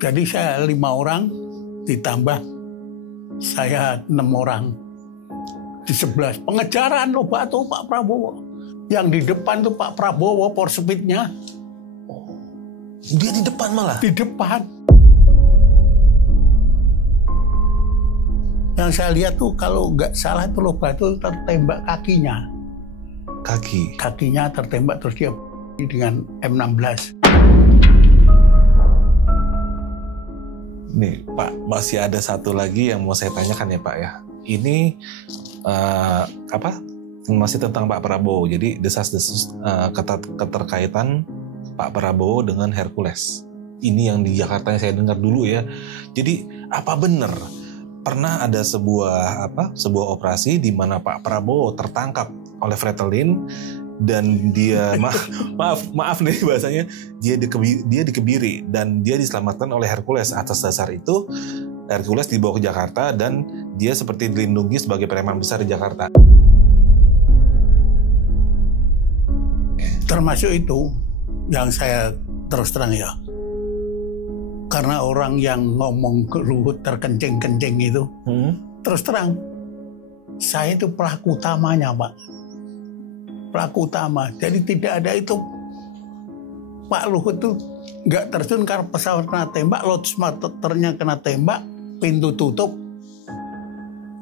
Jadi saya 5 orang ditambah saya 6 orang. Di 11 pengejaran loh batu Pak Prabowo. Yang di depan tuh Pak Prabowo power speed-nya. Dia di depan malah? Di depan. Yang saya lihat tuh kalau nggak salah itu loh batu tertembak kakinya. Kakinya tertembak terus dia dengan M16. Nih Pak, masih ada satu lagi yang mau saya tanyakan ya Pak ya. Ini masih tentang Pak Prabowo. Jadi desas-desus keterkaitan Pak Prabowo dengan Hercules. Ini yang di Jakarta yang saya dengar dulu ya. Jadi apa benar pernah ada sebuah operasi di mana Pak Prabowo tertangkap oleh Fretilin dan dia maaf nih bahasanya, dia dikebiri dan dia diselamatkan oleh Hercules. Atas dasar itu Hercules dibawa ke Jakarta dan dia seperti dilindungi sebagai preman besar di Jakarta. Termasuk itu yang saya terus terang ya, karena orang yang ngomong ke Luhut terkencing-kencing itu, terus terang saya itu pelaku utamanya Pak. Pelaku utama. Jadi tidak ada itu. Pak Luhut tuh nggak terjun karena pesawat kena tembak, loadsmaternya kena tembak, pintu tutup.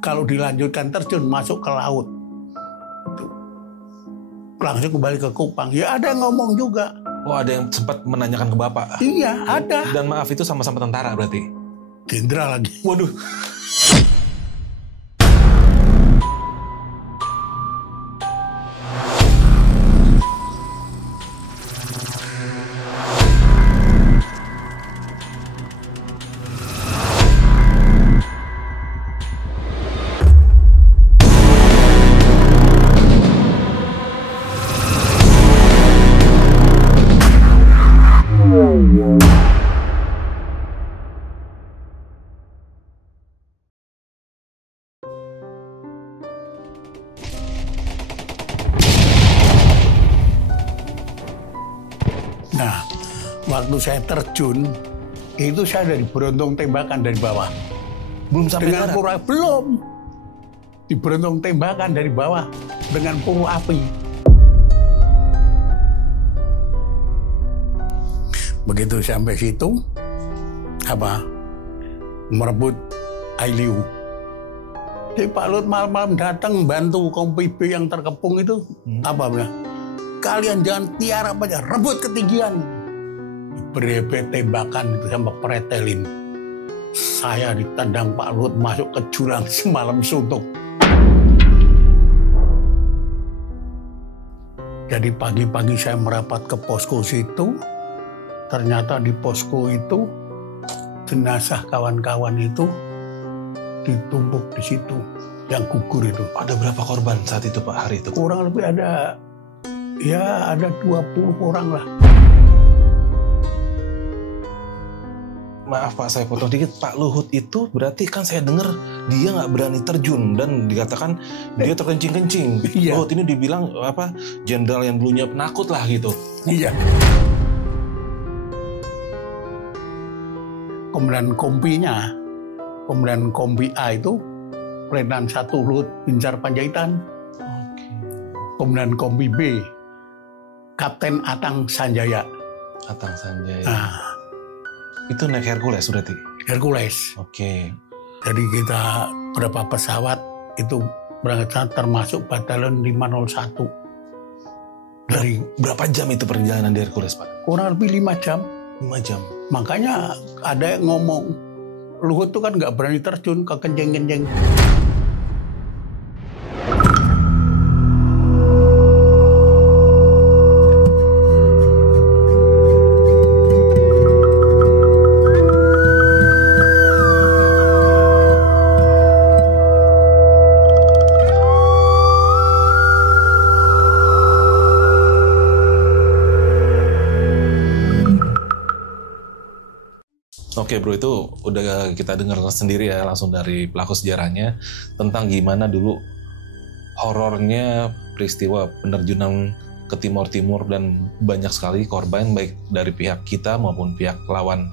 Kalau dilanjutkan terjun masuk ke laut. Langsung kembali ke Kupang. Ya ada yang ngomong juga. Oh, ada yang sempat menanyakan ke Bapak? Iya, ada. Dan maaf itu sama-sama tentara berarti? Jenderal lagi. Waduh. Nah, waktu saya terjun, itu saya dari beruntung tembakan dari bawah. Belum sampai darat? Belum. Diberuntung tembakan dari bawah dengan peluru api. Begitu sampai situ, merebut Ailiu. Jadi Pak Luhut malam-malam datang bantu Kompi B yang terkepung itu, kalian jangan tiara aja, rebut ketinggian. Berebet tembakan itu sama Fretilin. Saya ditendang Pak Luhut masuk ke jurang semalam suntuk. Jadi pagi-pagi saya merapat ke posko situ. Ternyata di posko itu jenazah kawan-kawan itu ditumpuk di situ, yang gugur itu. Ada berapa korban saat itu Pak, hari itu? Kurang lebih ada 20 orang lah. Maaf Pak, saya potong dikit. Pak Luhut itu berarti kan saya dengar dia nggak berani terjun dan dikatakan dia terkencing-kencing. Iya. Luhut ini dibilang jenderal yang dulunya penakut lah gitu. Iya. Komandan Kompi A itu Letnan 1 Luhut Binsar Panjaitan. Komandan Kompi B Kapten Atang Sanjaya. Atang Sanjaya. Nah, itu naik Hercules berarti? Hercules. Oke. Jadi kita berapa pesawat itu berangkat termasuk batalion 501. Dari berapa jam itu perjalanan di Hercules Pak? Kurang lebih 5 jam. 5 jam. Makanya ada yang ngomong, Luhut tuh kan nggak berani terjun ke kencing-kencing. Oke bro, itu udah kita dengar sendiri ya langsung dari pelaku sejarahnya tentang gimana dulu horornya peristiwa penerjunan ke Timor Timur dan banyak sekali korban baik dari pihak kita maupun pihak lawan,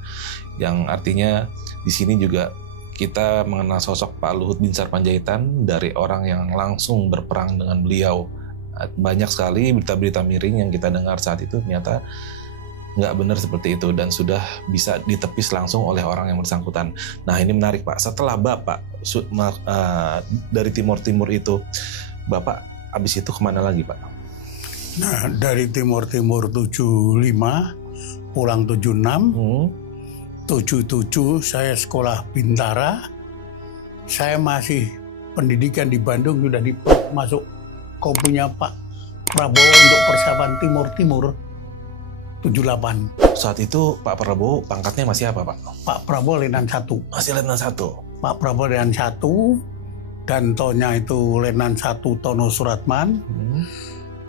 yang artinya di sini juga kita mengenal sosok Pak Luhut Binsar Panjaitan dari orang yang langsung berperang dengan beliau. Banyak sekali berita-berita miring yang kita dengar saat itu ternyata nggak benar seperti itu dan sudah bisa ditepis langsung oleh orang yang bersangkutan. Nah ini menarik Pak, setelah Bapak dari Timor Timur itu, Bapak habis itu kemana lagi Pak? Nah dari Timor Timur 75, pulang 76, 77 saya sekolah Bintara, saya masih pendidikan di Bandung sudah masuk kopinya Pak Prabowo untuk persiapan Timor Timur 78. Saat itu Pak Prabowo pangkatnya masih apa Pak? Pak Prabowo Letnan 1. Masih Letnan 1? Pak Prabowo Letnan 1, dan tonnya itu Letnan 1 Tono Suratman,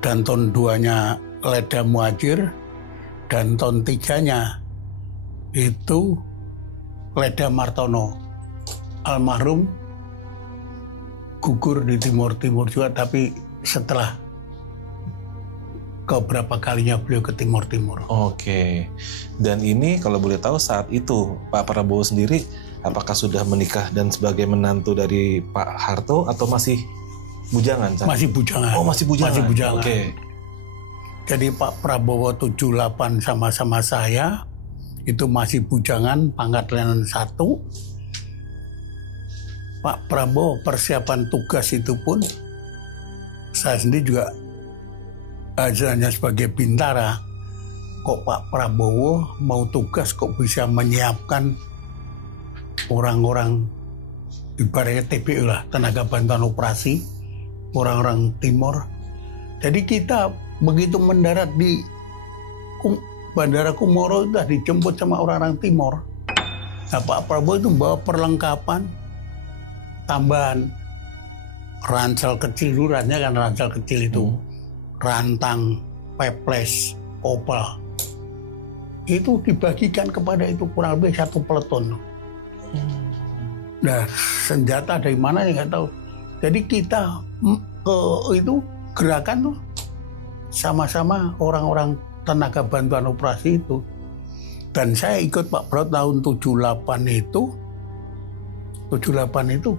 dan ton 2-nya Leda Muhajir, dan ton 3-nya itu Leda Martono. Almarhum gugur di Timor Timur juga, tapi setelah keberapa kalinya beliau ke Timor Timur. Oke. Dan ini kalau boleh tahu saat itu Pak Prabowo sendiri apakah sudah menikah dan sebagai menantu dari Pak Harto atau masih bujangan? Masih bujangan. Oh masih bujangan. Masih bujangan. Oke. Jadi Pak Prabowo 78 sama-sama saya itu masih bujangan, pangkat Letnan 1. Pak Prabowo persiapan tugas itu pun saya sendiri juga hanya sebagai Bintara. Kok Pak Prabowo mau tugas kok bisa menyiapkan orang-orang ibaratnya TBO lah, tenaga bantuan operasi, orang-orang Timor. Jadi kita begitu mendarat di Bandara Kumoro sudah dijemput sama orang-orang Timor. Nah Pak Prabowo itu bawa perlengkapan tambahan ransel kecil, dulunya kan ransel kecil itu. Rantang, peples, kopel, itu dibagikan kepada itu kurang lebih 1 peleton. Nah senjata dari mana ya nggak tahu. Jadi kita itu gerakan tuh sama-sama orang-orang tenaga bantuan operasi itu. Dan saya ikut Pak Prabowo tahun 78 itu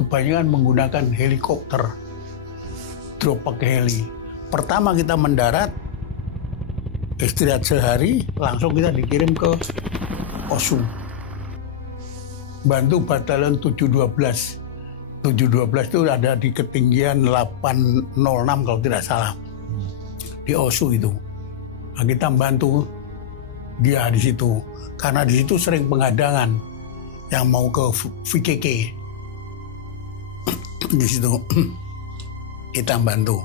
kebanyakan menggunakan helikopter, drop pakai heli. Pertama kita mendarat, istirahat sehari, langsung kita dikirim ke Osu. Bantu batalion 712. 712 itu ada di ketinggian 806 kalau tidak salah. Di Osu itu. Nah, kita bantu dia di situ. Karena di situ sering penghadangan yang mau ke VKK. Di situ kita bantu.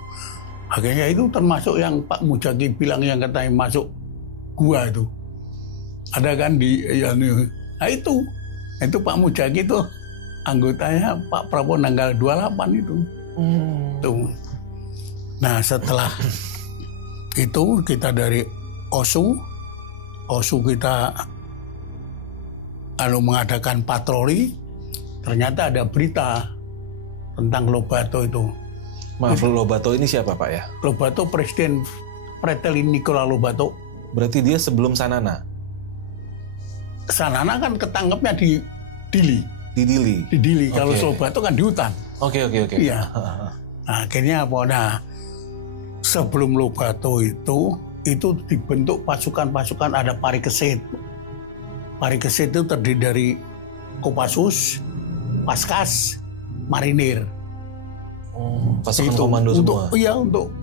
Akhirnya itu termasuk yang Pak Mujaki bilang yang katanya masuk gua itu. Ada kan di nah itu Pak Mujaki itu anggotanya Pak Prabowo tanggal 28 itu. Tuh. Nah setelah itu kita dari Osu kita mengadakan patroli, ternyata ada berita tentang Lobato itu. Maaf, Lobato ini siapa Pak ya? Lobato Presiden Fratelli Nicola Lobato. Berarti dia sebelum Sanana? Sanana kan ketangkepnya di Dili. Di Dili? Di Dili, kalau Lobato kan di hutan. Oke. Iya. Nah, akhirnya apa? Nah, sebelum Lobato itu dibentuk pasukan-pasukan, ada Parikesit. Parikesit itu terdiri dari Kopassus, Paskas, Marinir. Pasukan komando semua? Iya, untuk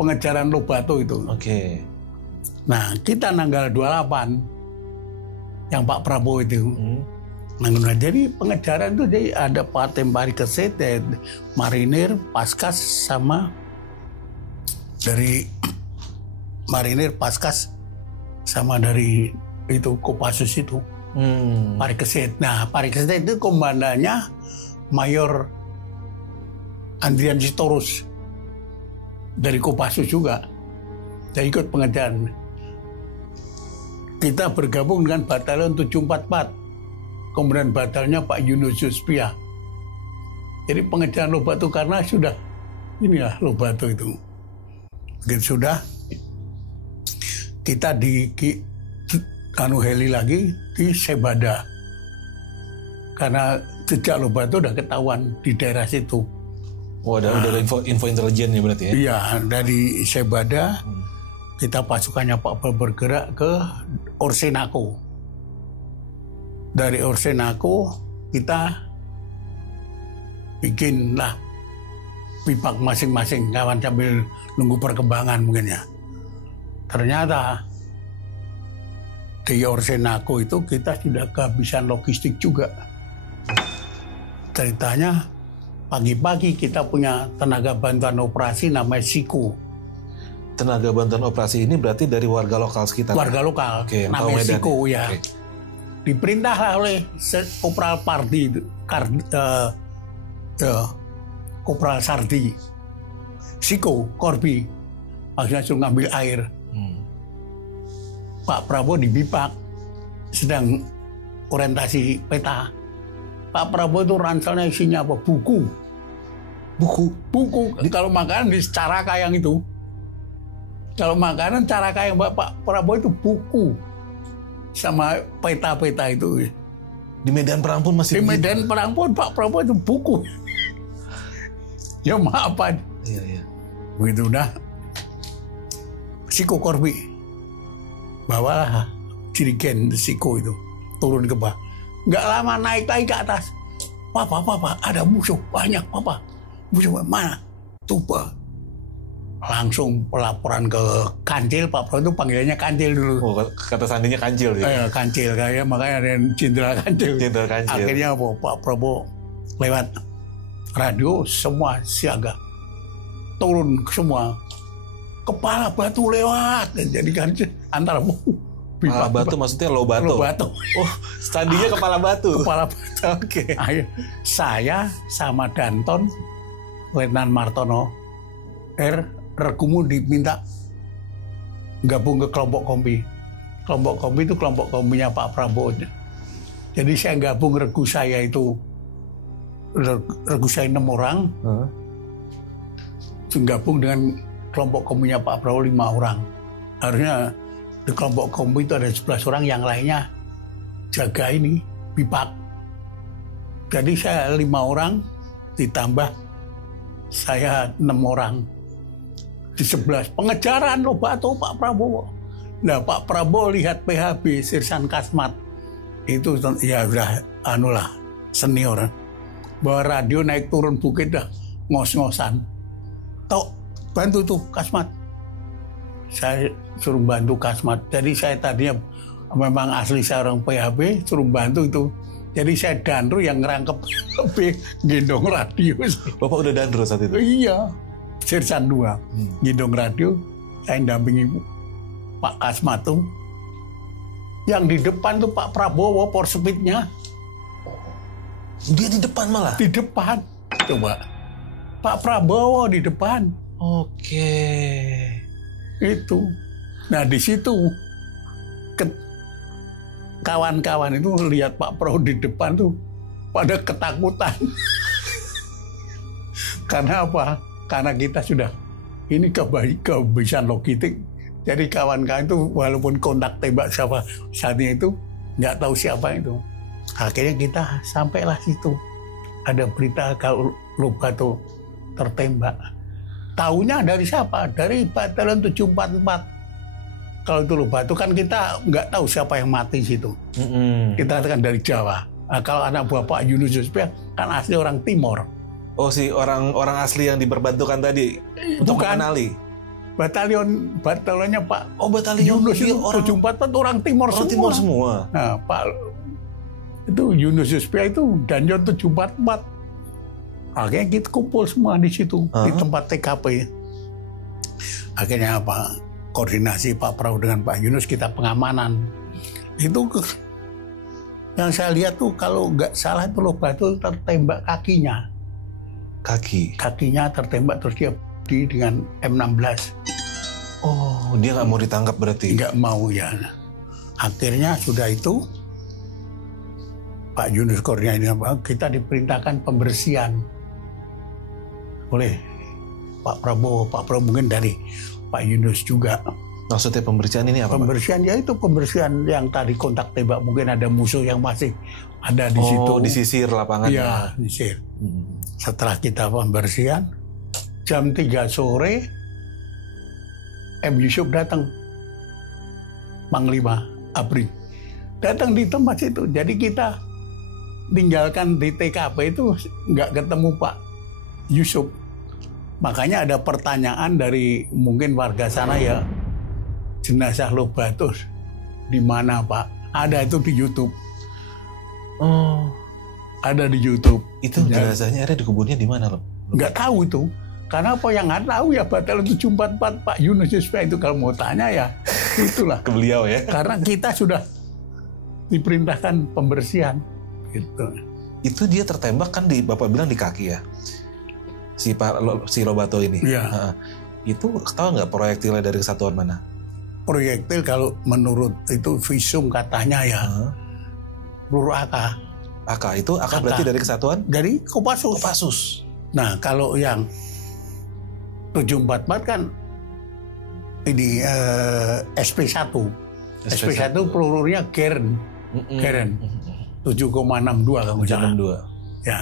pengejaran Lobato itu. Oke. Nah, kita tanggal 28 yang Pak Prabowo itu. Nah, jadi pengejaran itu jadi ada Patem Parikesit, Marinir, Paskas, sama dari Marinir, Paskas, sama dari itu Kopassus itu. Parikesit. Nah, Parikesit itu komandannya Mayor Andrian Sitorus dari Kopassus juga. Saya ikut pengejaran. Kita bergabung dengan Batalion 744. Komandan batalinya Pak Yunus Yuspia. Jadi pengejaran Lobato karena sudah inilah Lobato itu. Begitu sudah, kita di heli lagi di Sebada. Karena sejak Lobato udah ketahuan di daerah situ. Oh, udah info intelijen ya berarti ya? Iya, dari Sebada kita pasukannya Pak Prabowo bergerak ke Orsenako. Dari Orsenako kita bikinlah pipak masing-masing, kawan sambil nunggu perkembangan mungkin ya. Ternyata di Orsenako itu kita sudah kehabisan logistik juga. Ceritanya pagi-pagi kita punya tenaga bantuan operasi namanya SIKO. Tenaga bantuan operasi ini berarti dari warga lokal sekitar? Warga lokal, Oke, namanya SIKO ya. Oke. Diperintahlah oleh Kopral Pardi, Kopral Sardi, SIKO, Korbi, maksudnya suruh ngambil air. Pak Prabowo di Bipak sedang orientasi peta. Pak Prabowo itu ranselnya isinya apa? Buku. Kalau makanan di Caraka yang itu. Kalau makanan Caraka yang Pak Prabowo itu buku. Sama peta-peta itu. Di medan perang pun masih di medan perang pun Pak Prabowo itu buku. Ya maafan. Iya. Begitu udah. SIKO Korbi. Bawalah dirigen SIKO itu. Turun ke bawah. Nggak lama naik lagi ke atas. Papa, ada musuh banyak, Papa. Musuh mana? Tuh, Pak. Langsung pelaporan ke Kancil. Pak Prabowo itu panggilannya Kancil dulu. Oh, kata sandinya Kancil ya? Kancil, kayak makanya ada Jenderal Kancil. Jenderal Kancil. Akhirnya Pak Prabowo lewat radio semua siaga. Turun semua. Kepala Batu lewat. Jadi Kancil antara Kepala Batu maksudnya Lobato. Oh, sandinya Kepala Batu. Kepala Batu. Oke. Saya sama Danton, Letnan Martono, Regumu diminta gabung ke kelompok kompi. Kelompok kompi itu kelompok kompinya Pak Prabowo. Jadi saya gabung regu saya 6 orang. Gabung dengan kelompok kompinya Pak Prabowo 5 orang. Harusnya di kelompok kompi itu ada 11 orang, yang lainnya jaga ini, pipak. Jadi saya 5 orang, ditambah saya 6 orang. Di 11, pengejaran Lobato Pak Prabowo. Nah Pak Prabowo lihat PHB, Sirsan Kasmat. Itu ya udah anulah, senior. Bawa radio naik turun bukit dah, ngos-ngosan. Tok, bantu tuh Kasmat. Saya suruh bantu Kasmat. Jadi saya tadinya memang asli saya orang PHB, suruh bantu itu. Jadi saya dandro yang ngerangkep PHB, gendong radio. Bapak udah dandro saat itu? Iya, Sirsan 2. Gendong radio, saya dampingi Pak Kasmat tuh. Yang di depan tuh Pak Prabowo, power speed-nya. Dia di depan malah? Di depan. Coba. Pak Prabowo di depan. Oke. Itu. Nah di situ kawan-kawan itu lihat Pak Prabowo di depan tuh pada ketakutan. Karena apa? Karena kita sudah ini kehabisan logistik. Jadi kawan-kawan itu walaupun kontak tembak siapa saatnya itu nggak tahu siapa itu. Akhirnya kita sampailah situ. Ada berita kalau Lobato tertembak. Taunya dari siapa? Dari Batalion 744. Kalau itu Lobato kan kita nggak tahu siapa yang mati situ. Kita katakan dari Jawa. Nah, kalau anak buah Pak Yunus Yusuf kan asli orang Timor. Oh, si orang asli yang diperbantukan tadi untuk mengenali. Batalionnya Pak. Oh, batalion Yunus itu orang 744 orang Timor orang semua. Timor semua. Nah, Pak itu Yunus Yusuf itu Danjon 744. Akhirnya kita kumpul semua di situ, di tempat TKP. Akhirnya apa? Koordinasi Pak Prabowo dengan Pak Yunus, kita pengamanan. Itu yang saya lihat tuh kalau nggak salah itu Lobato tertembak kakinya. Kakinya tertembak terus dia dengan M16. Oh, dia nggak mau ditangkap berarti? Nggak mau ya. Akhirnya sudah itu Pak Yunus koordinasi kita diperintahkan pembersihan oleh Pak Prabowo. Pak Prabowo mungkin dari Pak Yunus juga. Maksudnya pembersihan ini apa? Pembersihan ya itu pembersihan yang tadi kontak tembak, mungkin ada musuh yang masih ada di situ. Oh, disisir lapangan. Iya, disisir. Setelah kita pembersihan, jam 3 sore M. Yusuf datang, Panglima ABRI datang di tempat situ. Jadi kita tinggalkan di TKP itu nggak ketemu Pak Yusuf. Makanya ada pertanyaan dari mungkin warga sana ya, jenazah Lobatus di mana Pak? Ada itu di YouTube. Oh, ada di YouTube. Itu jenazahnya ada di kuburnya di mana loh? Nggak tahu itu. Karena apa yang nggak tahu ya Batalion 744 Pak Yunus Yusuf itu kalau mau tanya ya itulah. Ke beliau ya. Karena kita sudah diperintahkan pembersihan. Gitu. Itu dia tertembak kan Bapak bilang di kaki ya? Si Lobato ini. Iya. Itu tahu nggak proyektilnya dari kesatuan mana? Proyektil kalau menurut itu visum katanya ya peluru AK. AK itu berarti dari kesatuan? Dari Kopassus. Kopassus. Nah kalau yang 744 kan ini SP1. SP1 pelurunya Geren. Geren. 7,62 kalau nggak salah. 7,62. Ya.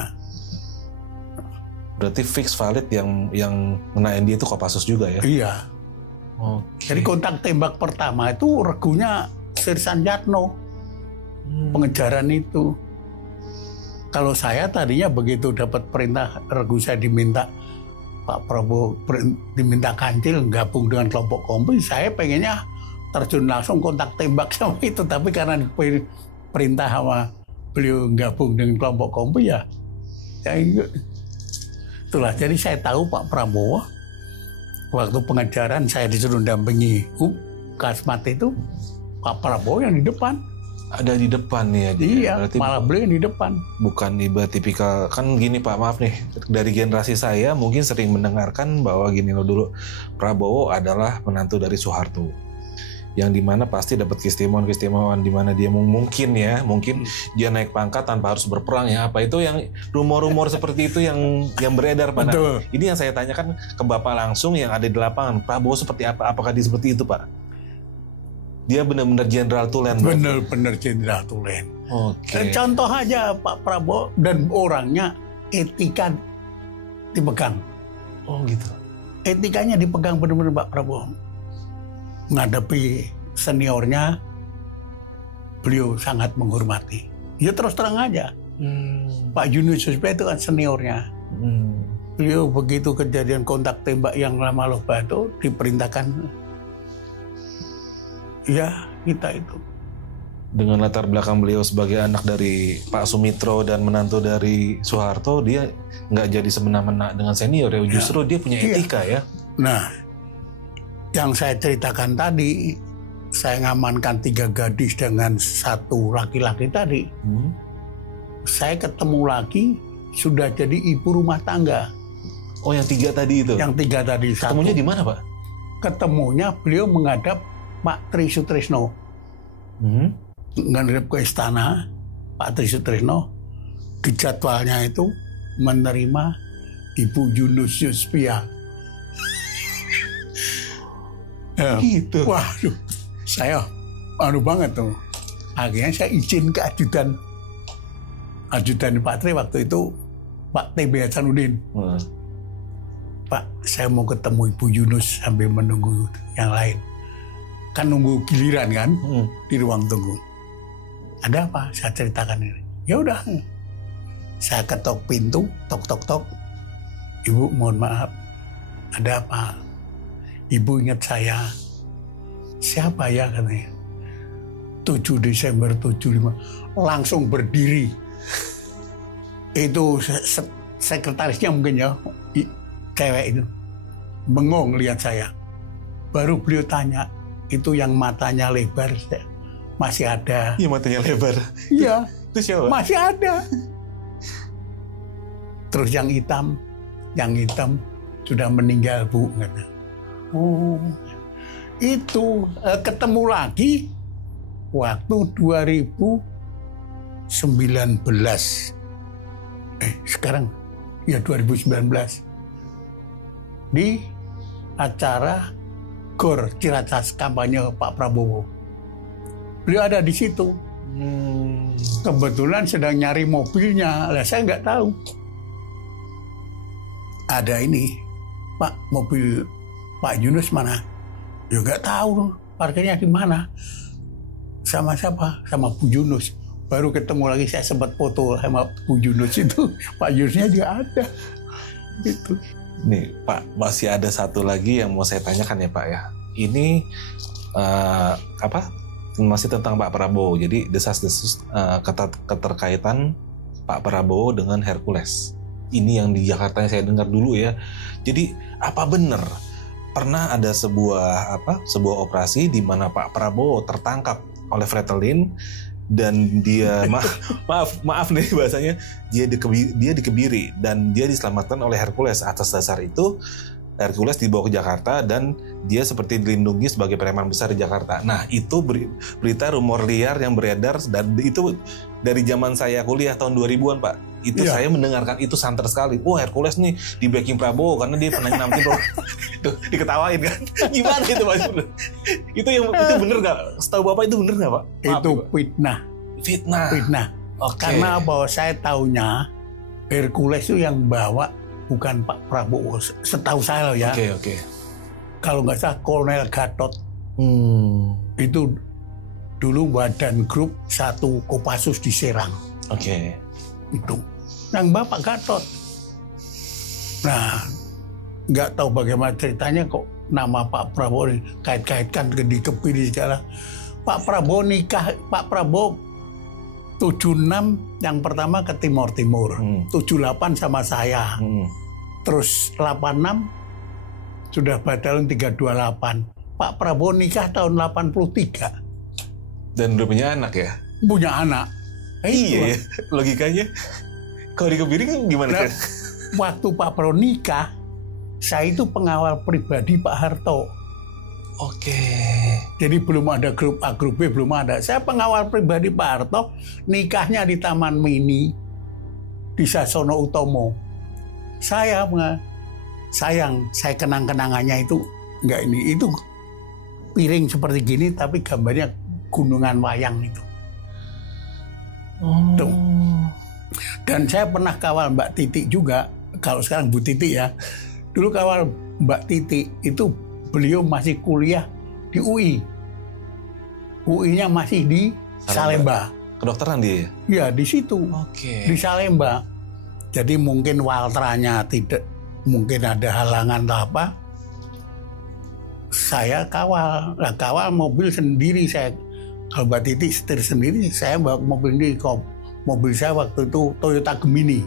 Berarti fix valid yang ngenain dia itu Kopassus juga ya? Iya. Okay. Jadi kontak tembak pertama itu regunya Sirsan Yatno. Pengejaran itu. Kalau saya tadinya begitu dapat perintah regu saya diminta Pak Prabowo diminta kancil gabung dengan kelompok kompi, saya pengennya terjun langsung kontak tembak sama itu. Tapi karena perintah sama beliau gabung dengan kelompok kompi ya itulah. Jadi saya tahu Pak Prabowo waktu pengejaran saya disuruh dampingi Kasmat itu Pak Prabowo yang di depan. Ada di depan ya. Iya, berarti malah beliau yang di depan. Bukan tiba tipikal kan gini Pak, maaf nih, dari generasi saya mungkin sering mendengarkan bahwa gini loh, dulu Prabowo adalah menantu dari Soeharto, yang dimana pasti dapat keistimewaan dimana dia mungkin dia naik pangkat tanpa harus berperang ya, apa itu yang rumor-rumor seperti itu yang beredar Pak. Nah, ini yang saya tanyakan ke Bapak langsung yang ada di lapangan, Prabowo seperti apa? Apakah dia seperti itu Pak? Dia benar-benar Jenderal Tulen. Benar-benar Jenderal Tulen. Oke. Contoh aja Pak Prabowo dan orangnya etika dipegang. Oh gitu. Etikanya dipegang benar-benar Pak Prabowo. Menghadapi seniornya, beliau sangat menghormati. Ya terus terang aja. Pak Yunus Yusuf itu kan seniornya. Beliau begitu kejadian kontak tembak yang lama Lobato diperintahkan. Ya, kita itu. Dengan latar belakang beliau sebagai anak dari Pak Sumitro dan menantu dari Soeharto, dia nggak jadi semena-mena dengan senior ya. Justru dia punya etika ya. Nah, yang saya ceritakan tadi, saya ngamankan 3 gadis dengan 1 laki-laki tadi. Saya ketemu lagi, sudah jadi ibu rumah tangga. Oh, yang 3 tadi itu? Yang 3 tadi. Ketemunya di mana Pak? Ketemunya beliau menghadap Pak Tri Sutrisno. Menghadap ke istana, Pak Tri Sutrisno di jadwalnya itu menerima Ibu Yunus Yuspia. Ya, gitu. Waduh, saya banget tuh. Akhirnya saya izin ke ajudan Pak Tri waktu itu, Pak TB Hasanuddin. Pak, saya mau ketemu Ibu Yunus sambil menunggu yang lain. Kan nunggu giliran kan di ruang tunggu. Ada apa? Saya ceritakan ini. Ya udah. Saya ketok pintu, tok. Ibu, mohon maaf. Ada apa? Ibu ingat saya. Siapa ya katanya? 7 Desember 75. Langsung berdiri. Itu sekretarisnya mungkin ya, cewek itu. Bengong lihat saya. Baru beliau tanya, itu yang matanya lebar masih ada. Iya, matanya lebar. Iya. Itu siapa? Masih ada. Terus yang hitam sudah meninggal Bu. Oh, itu ketemu lagi waktu 2019. Sekarang ya 2019 di acara Gor Ciracas kampanye Pak Prabowo. Beliau ada di situ. Kebetulan sedang nyari mobilnya, lah saya nggak tahu. Ada ini, Pak, mobil Pak Yunus mana? Ya nggak tahu, parkirnya di mana. Sama siapa? Sama Bu Yunus. Baru ketemu lagi, saya sempat foto sama Bu Yunus itu. Pak Yunusnya juga ada. Gitu. Nih Pak, masih ada satu lagi yang mau saya tanyakan ya Pak ya. Ini masih tentang Pak Prabowo. Jadi desas-desus keterkaitan Pak Prabowo dengan Hercules. Ini yang di Jakarta yang saya dengar dulu ya. Jadi apa benar pernah ada sebuah operasi di mana Pak Prabowo tertangkap oleh Fretilin dan dia maaf nih bahasanya, dia dikebiri dan dia diselamatkan oleh Hercules. Atas dasar itu Hercules dibawa ke Jakarta dan dia seperti dilindungi sebagai preman besar di Jakarta. Nah, itu berita rumor liar yang beredar, dan itu dari zaman saya kuliah tahun 2000-an, Pak. Itu saya mendengarkan itu santer sekali. Wah, Hercules nih di backing Prabowo karena dia pernah nampil itu diketawain kan. Gimana itu, Pak? Itu bener nggak? Setahu Bapak itu bener nggak, Pak? Itu fitnah. Fitnah. Okay. Karena bahwa saya taunya Hercules itu yang bawa bukan Pak Prabowo, setahu saya loh ya. Oke. Kalau nggak salah Kolonel Gatot. Itu dulu badan grup 1 Kopassus di Serang. Oke. Itu yang Bapak Gatot. Nah, nggak tahu bagaimana ceritanya kok nama Pak Prabowo kait-kaitkan dikebiri segala. Pak Prabowo nikah, Pak Prabowo 76 yang pertama ke Timur, 78 sama saya. Terus 86 sudah batalon 328. Pak Prabowo nikah tahun 83. Dan udah punya anak ya? Punya anak. Iya, logikanya. Kalau dikebiri kan gimana? Nah, waktu Pak Prabowo nikah, saya itu pengawal pribadi Pak Harto. Oke. Jadi belum ada grup A, grup B, belum ada. Saya pengawal pribadi Pak Harto, nikahnya di Taman Mini, di Sasono Utomo. Saya kenang-kenangannya itu enggak ini. Itu piring seperti gini, tapi gambarnya gunungan wayang itu. Tuh. Dan saya pernah kawal Mbak Titi juga. Kalau sekarang Bu Titi ya. Dulu kawal Mbak Titi itu beliau masih kuliah di UI. UI-nya masih di Salemba. Kedokteran dia? Iya, di situ. Oke. Di Salemba. Jadi mungkin waltranya tidak, mungkin ada halangan atau apa. Saya kawal. Nah, kawal mobil sendiri saya. Kalau Mbak Titi setir sendiri, saya bawa mobil ini. Mobil saya waktu itu Toyota Gemini.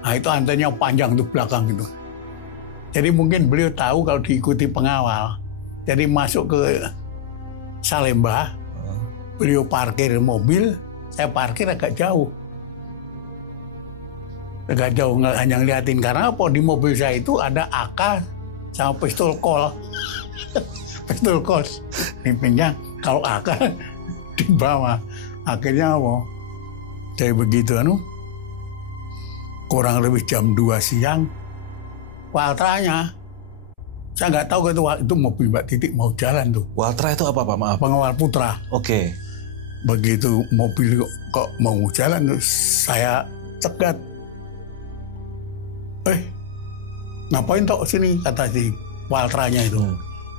Nah, itu antenya panjang tuh belakang gitu. Jadi mungkin beliau tahu kalau diikuti pengawal. Jadi masuk ke Salemba, beliau parkir mobil, saya parkir agak jauh. Agak jauh, hanya ngeliatin. Karena apa? Di mobil saya itu ada AK sama pistol Colt. Pistol Colt. Di pinggangnya, kalau AK di bawah. Akhirnya apa? Jadi begitu, kurang lebih jam 2 siang, waltranya, saya nggak tahu itu mobil Mbak Titi mau jalan tuh. Waltra itu apa, Pak? Maaf. Pengawal putra. Oke. Begitu mobil kok mau jalan, saya cegat. Ngapain tok sini, kata si waltranya itu.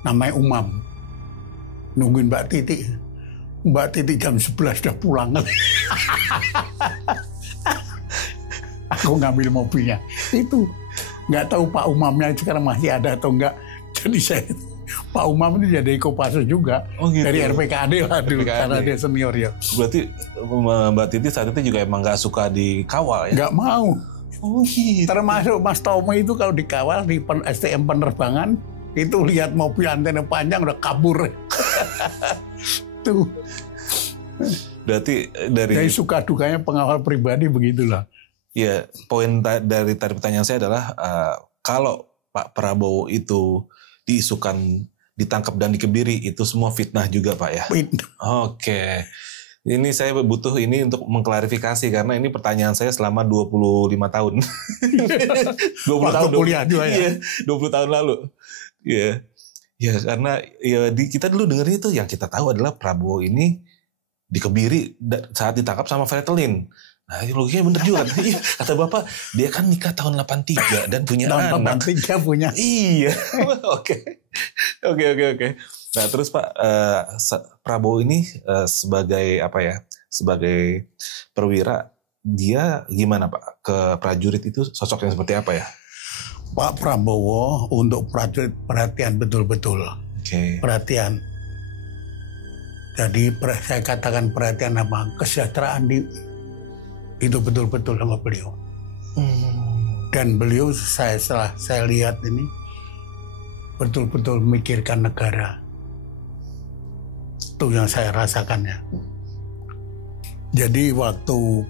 Namanya Umam. Nungguin Mbak Titi. Mbak Titi jam 11 udah pulang. Aku ngambil mobilnya. Itu nggak tahu Pak Umamnya sekarang masih ada atau enggak. Jadi saya, Pak Umam itu jadi Kopassus juga. Oh, gitu. Dari RPKAD lah dulu, karena dia senior ya. Berarti Mbak Titi saat itu juga emang nggak suka dikawal ya? Nggak mau. Oh gitu. Termasuk Mas Tommy itu kalau dikawal di STM penerbangan, itu lihat mobil antena panjang udah kabur. Tuh. Berarti dari suka dukanya pengawal pribadi begitulah. Ya, poin dari tadi pertanyaan saya adalah kalau Pak Prabowo itu diisukan ditangkap dan dikebiri, itu semua fitnah juga, Pak ya? Fitnah. Oke. Ini saya butuh ini untuk mengklarifikasi karena ini pertanyaan saya selama 25 tahun. 20 tahun kuliah juga ya? Iya, 20 tahun lalu. Iya. Ya karena ya kita dulu dengerin itu yang kita tahu adalah Prabowo ini dikebiri saat ditangkap sama Fretilin. Nah logikanya bener juga. Kata Bapak, dia kan nikah tahun 83 dan punya anak. 83 punya. Iya. Oke. Nah terus Pak, Prabowo ini sebagai apa ya? Sebagai perwira, dia gimana Pak? Ke prajurit itu sosok yang seperti apa ya? Pak Prabowo untuk prajurit perhatian betul-betul. Okay. Perhatian. Jadi saya katakan perhatian apa? Kesejahteraan itu betul-betul sama beliau. Dan beliau setelah saya lihat ini betul-betul memikirkan negara. Itu yang saya rasakannya. Jadi waktu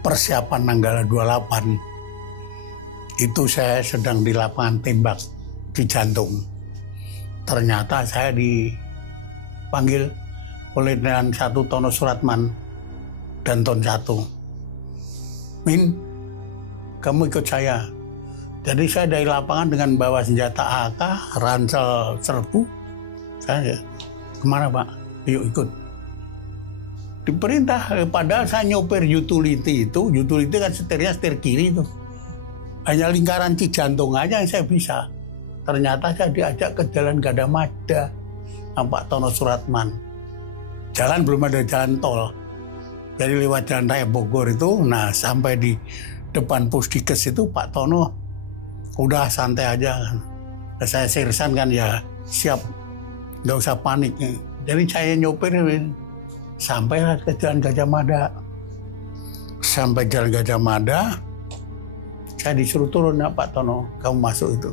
persiapan tanggal 28 itu saya sedang di lapangan tembak di Jantung. Ternyata saya dipanggil oleh Letnan 1 Tono Suratman dan Ton 1. Min, kamu ikut saya. Jadi saya dari lapangan dengan bawa senjata AK, ransel serbu. Saya, kemana Pak? Yuk ikut. Diperintah, padahal saya nyopir utility itu kan setirnya setir kiri itu. Hanya lingkaran Cijantung aja yang saya bisa. Ternyata saya diajak ke Jalan Gadamada sama Pak Tono Suratman. Jalan belum ada jalan tol. Jadi lewat Jalan Raya Bogor itu, nah sampai di depan Pusdikes itu Pak Tono udah santai aja kan. Saya sirsan kan ya siap, nggak usah panik. Jadi saya nyopir sampai ke Jalan Gajah Mada. Sampai Jalan Gajah Mada, saya disuruh turun ya Pak Tono, kamu masuk itu.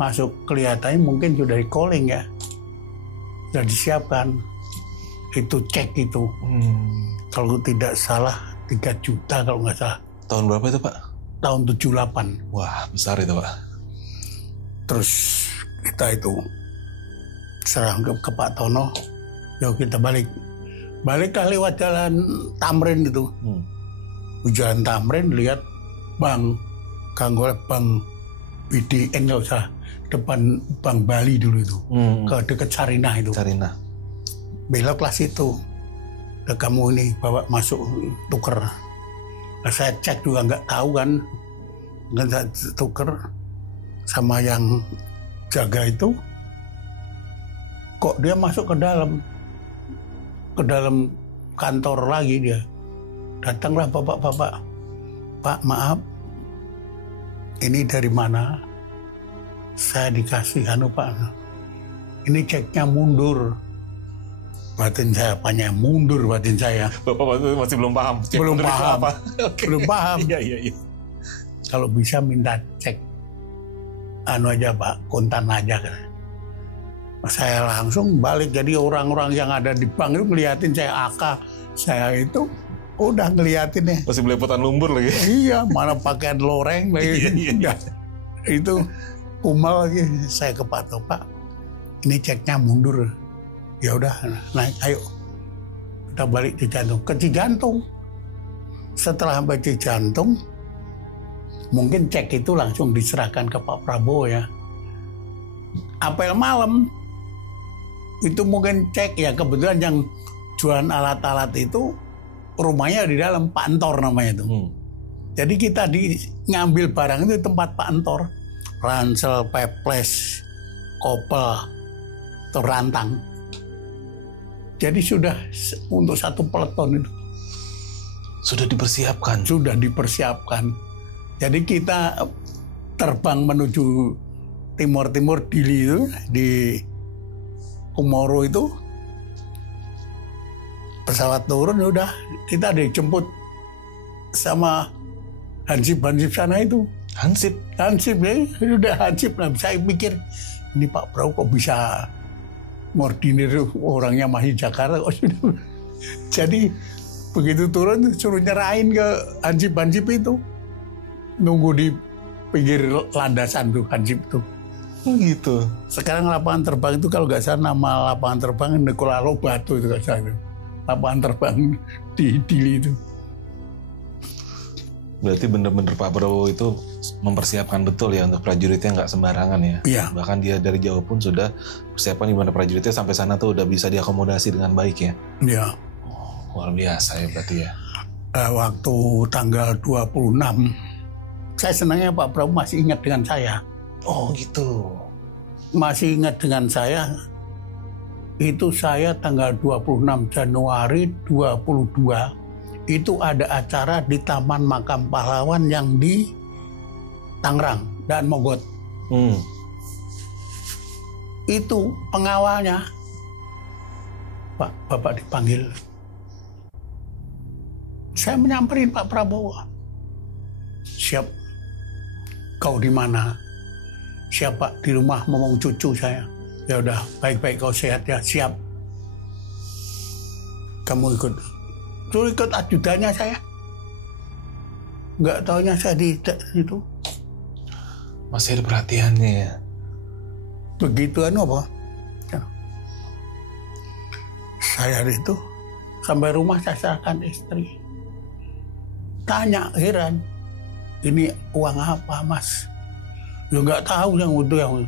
Masuk kelihatannya mungkin sudah di calling ya. Sudah disiapkan. Itu cek itu. Kalau tidak salah 3 juta kalau nggak salah. Tahun berapa itu Pak? Tahun 78. Wah besar itu Pak. Terus kita itu serang ke Pak Tono. Yuk kita balik. Baliklah lewat Jalan Tamrin itu. Jalan Tamrin lihat Bang BDN nggak usah, depan Bank Bali dulu itu, ke dekat Sarinah itu. Sarinah. Beloklah situ. Udah kamu ini bawa masuk tuker. Nah, saya cek juga nggak tahu kan, nggak tuker sama yang jaga itu. Kok dia masuk ke dalam kantor lagi dia. Datanglah bapak-bapak. Pak maaf, ini dari mana? Saya dikasih Pak. Ini ceknya mundur. Batin saya apanya mundur batin saya. Bapak masih belum paham. Belum paham. Okay. Belum paham. Iya. Kalau bisa minta cek aja Pak, kontan aja kan. Saya langsung balik. Jadi orang-orang yang ada di bank itu ngeliatin saya AK. Saya itu udah ngeliatin ya. Masih belepotan lumpur lagi. Iya, mana pakaian loreng lagi. Iya. Itu kumal lagi. Saya ke Pak Topak. Ini ceknya mundur. Ya udah, naik ayo. Kita balik di Jantung. Ke Cijantung. Setelah sampai Cijantung, mungkin cek itu langsung diserahkan ke Pak Prabowo ya. Apel malam itu mungkin cek ya, kebetulan yang jualan alat-alat itu rumahnya di dalam, Pak Entor namanya itu. Jadi kita ngambil barang itu di tempat Pak Entor. Ransel, peples, kopel, terantang. Jadi sudah untuk 1 peleton itu. Sudah dipersiapkan? Sudah dipersiapkan. Jadi kita terbang menuju timur-timur Dili itu, di Kumoro itu. Pesawat turun udah, kita dijemput sama Hansip sana itu. Hansip ya, udah Hansip. Nah, saya pikir ini Pak Prabowo kok bisa ngordinir orangnya masih Jakarta kok sudah. Jadi begitu turun suruh nyerahin ke Hansip itu. Nunggu di pinggir landasan tuh Hansip tuh. Gitu. Sekarang lapangan terbang itu kalau nggak salah nama lapangan terbang Nikola Lobato itu nggak salah. Lapangan terbang di Dili itu. Berarti bener-bener Pak Prabowo itu mempersiapkan betul ya untuk prajuritnya, nggak sembarangan ya. Iya. Bahkan dia dari jauh pun sudah persiapkan gimana prajuritnya sampai sana tuh udah bisa diakomodasi dengan baik ya. Iya. Oh, luar biasa ya berarti ya. Waktu tanggal 26, saya senangnya Pak Prabowo masih ingat dengan saya. Oh gitu. Masih ingat dengan saya. Itu saya tanggal 26 Januari 22 itu ada acara di Taman Makam Pahlawan yang di Tangerang dan Mogot. Itu pengawalnya, Pak, Bapak dipanggil. Saya menyamperin Pak Prabowo. Siap. Kau di mana? Siap Pak, di rumah ngomong cucu saya. Ya udah, baik-baik kau sehat ya, siap. Kamu ikut. Suruh ikut ajudannya saya. Nggak taunya saya di situ. Masih ada perhatiannya ya. Begituan apa? Ya. Saya itu sampai rumah saya serahkan istri. Tanya, heran. Ini uang apa Mas? Ya nggak tahu yang itu yang.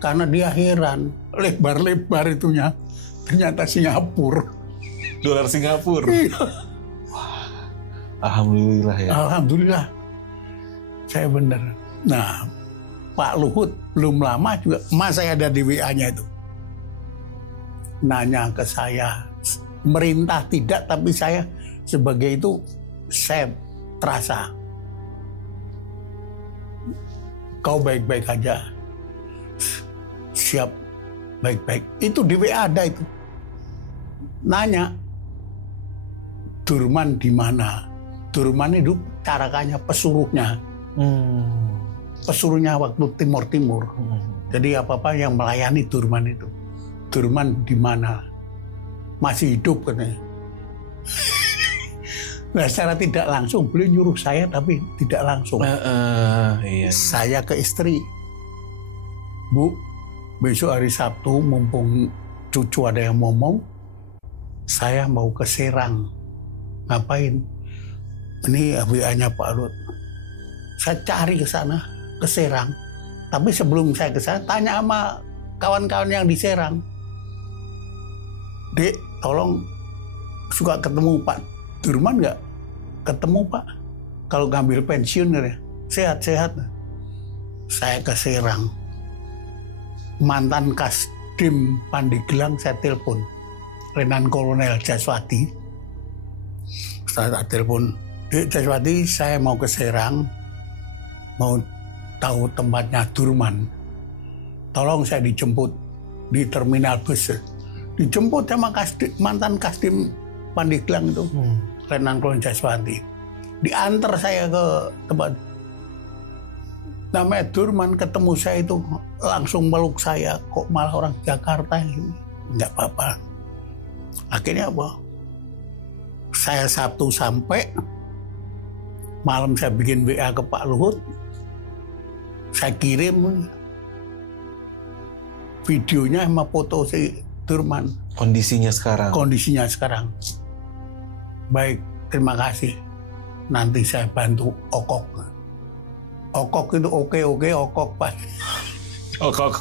Karena dia heran. Lebar-lebar itunya. Ternyata Singapura. Dolar Singapura. Iya. Wah, alhamdulillah ya. Alhamdulillah. Saya benar. Nah, Pak Luhut belum lama juga, saya ada di WA-nya itu. Nanya ke saya, merintah tidak, tapi saya sebagai itu, saya terasa. Kau baik-baik aja. Siap, baik-baik. Itu di WA ada itu. Nanya, Durman di mana? Durman itu carakannya pesuruhnya. Pesuruhnya waktu Timur-Timur. Jadi apa-apa yang melayani Durman itu. Durman di mana? Masih hidup katanya. Nah, secara tidak langsung beliau nyuruh saya, tapi tidak langsung. Iya. Saya ke istri, Bu, besok hari Sabtu mumpung cucu ada yang ngomong, saya mau ke Serang. Ngapain? Ini WA-nya Pak Luhut. Saya cari ke sana, ke Serang. Tapi sebelum saya ke sana, tanya sama kawan-kawan yang di Serang. Dek, tolong suka ketemu Pak Durman nggak? Ketemu Pak. Kalau ngambil pensiun ya, sehat-sehat. Saya ke Serang. Mantan Kasdim Pandeglang saya telepon. Lenan Kolonel Jaswadi. Saya telepon, Dek Jaswadi, saya mau ke Serang, mau tahu tempatnya Durman. Tolong saya dijemput di terminal bus. Dijemput sama mantan Kasdim Pandeglang itu, Lenan Kolonel Jaswadi. Diantar saya ke tempat namanya Durman, ketemu saya itu langsung meluk saya. Kok malah orang Jakarta ini? Nggak apa-apa. Akhirnya apa? Saya Sabtu sampai, malam saya bikin WA ke Pak Luhut, saya kirim videonya sama foto si Durman. Kondisinya sekarang? Kondisinya sekarang. Baik, terima kasih. Nanti saya bantu Okok. Okok itu oke, Okok Pak. Okok.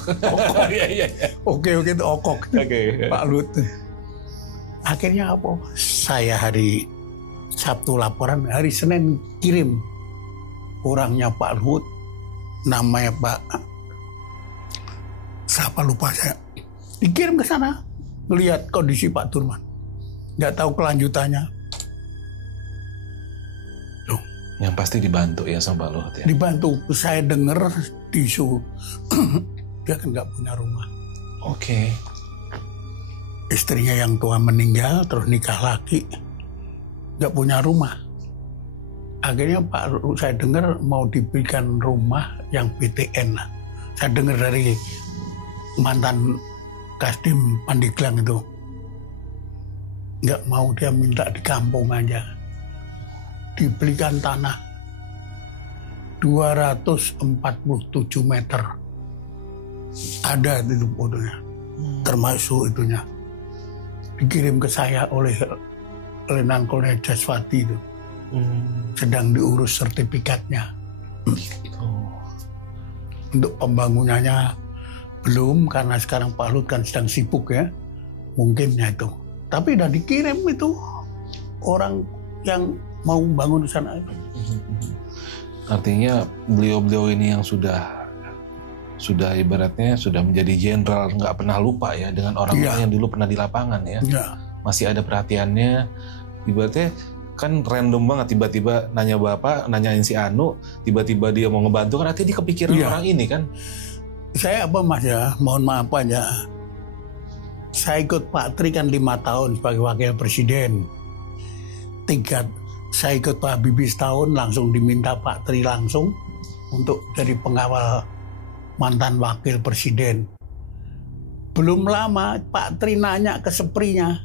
Iya. Oke itu Okok. Pak Luhut. Akhirnya apa? Saya hari Sabtu laporan, hari Senin kirim orangnya Pak Luhut, namanya Pak, siapa lupa saya, dikirim ke sana, melihat kondisi Pak Durman, nggak tahu kelanjutannya. Tuh. Yang pasti dibantu ya sama Pak Luhut ya. Dibantu, saya dengar disuruh, dia kan nggak punya rumah. Oke. Istrinya yang tua meninggal, terus nikah lagi, nggak punya rumah. Akhirnya Pak, saya dengar mau diberikan rumah yang BTN. Saya dengar dari mantan Kasdim Pandeglang itu, nggak mau, dia minta di kampung aja. Dibelikan tanah 247 meter. Ada itu fotonya, termasuk itunya. Dikirim ke saya oleh Lenan Kolonel Jaswadi itu. Sedang diurus sertifikatnya. Untuk pembangunannya belum, karena sekarang Pak Luhut kan sedang sibuk ya. Mungkinnya itu. Tapi udah dikirim itu orang yang mau bangun di sana itu. Artinya beliau-beliau ini yang sudah ibaratnya sudah menjadi jenderal, nggak pernah lupa ya dengan orang-orang yang dulu pernah di lapangan ya. Masih ada perhatiannya. Ibaratnya kan random banget, tiba-tiba nanya Bapak, nanyain si Anu, tiba-tiba dia mau ngebantu, kan artinya dia kepikiran orang ini kan. Saya Mas ya, mohon maaf aja. Saya ikut Pak Tri kan 5 tahun sebagai wakil presiden. Saya ikut Pak Habibie setahun, langsung diminta Pak Tri langsung untuk jadi pengawal mantan wakil presiden. Belum lama Pak Tri nanya ke seprinya,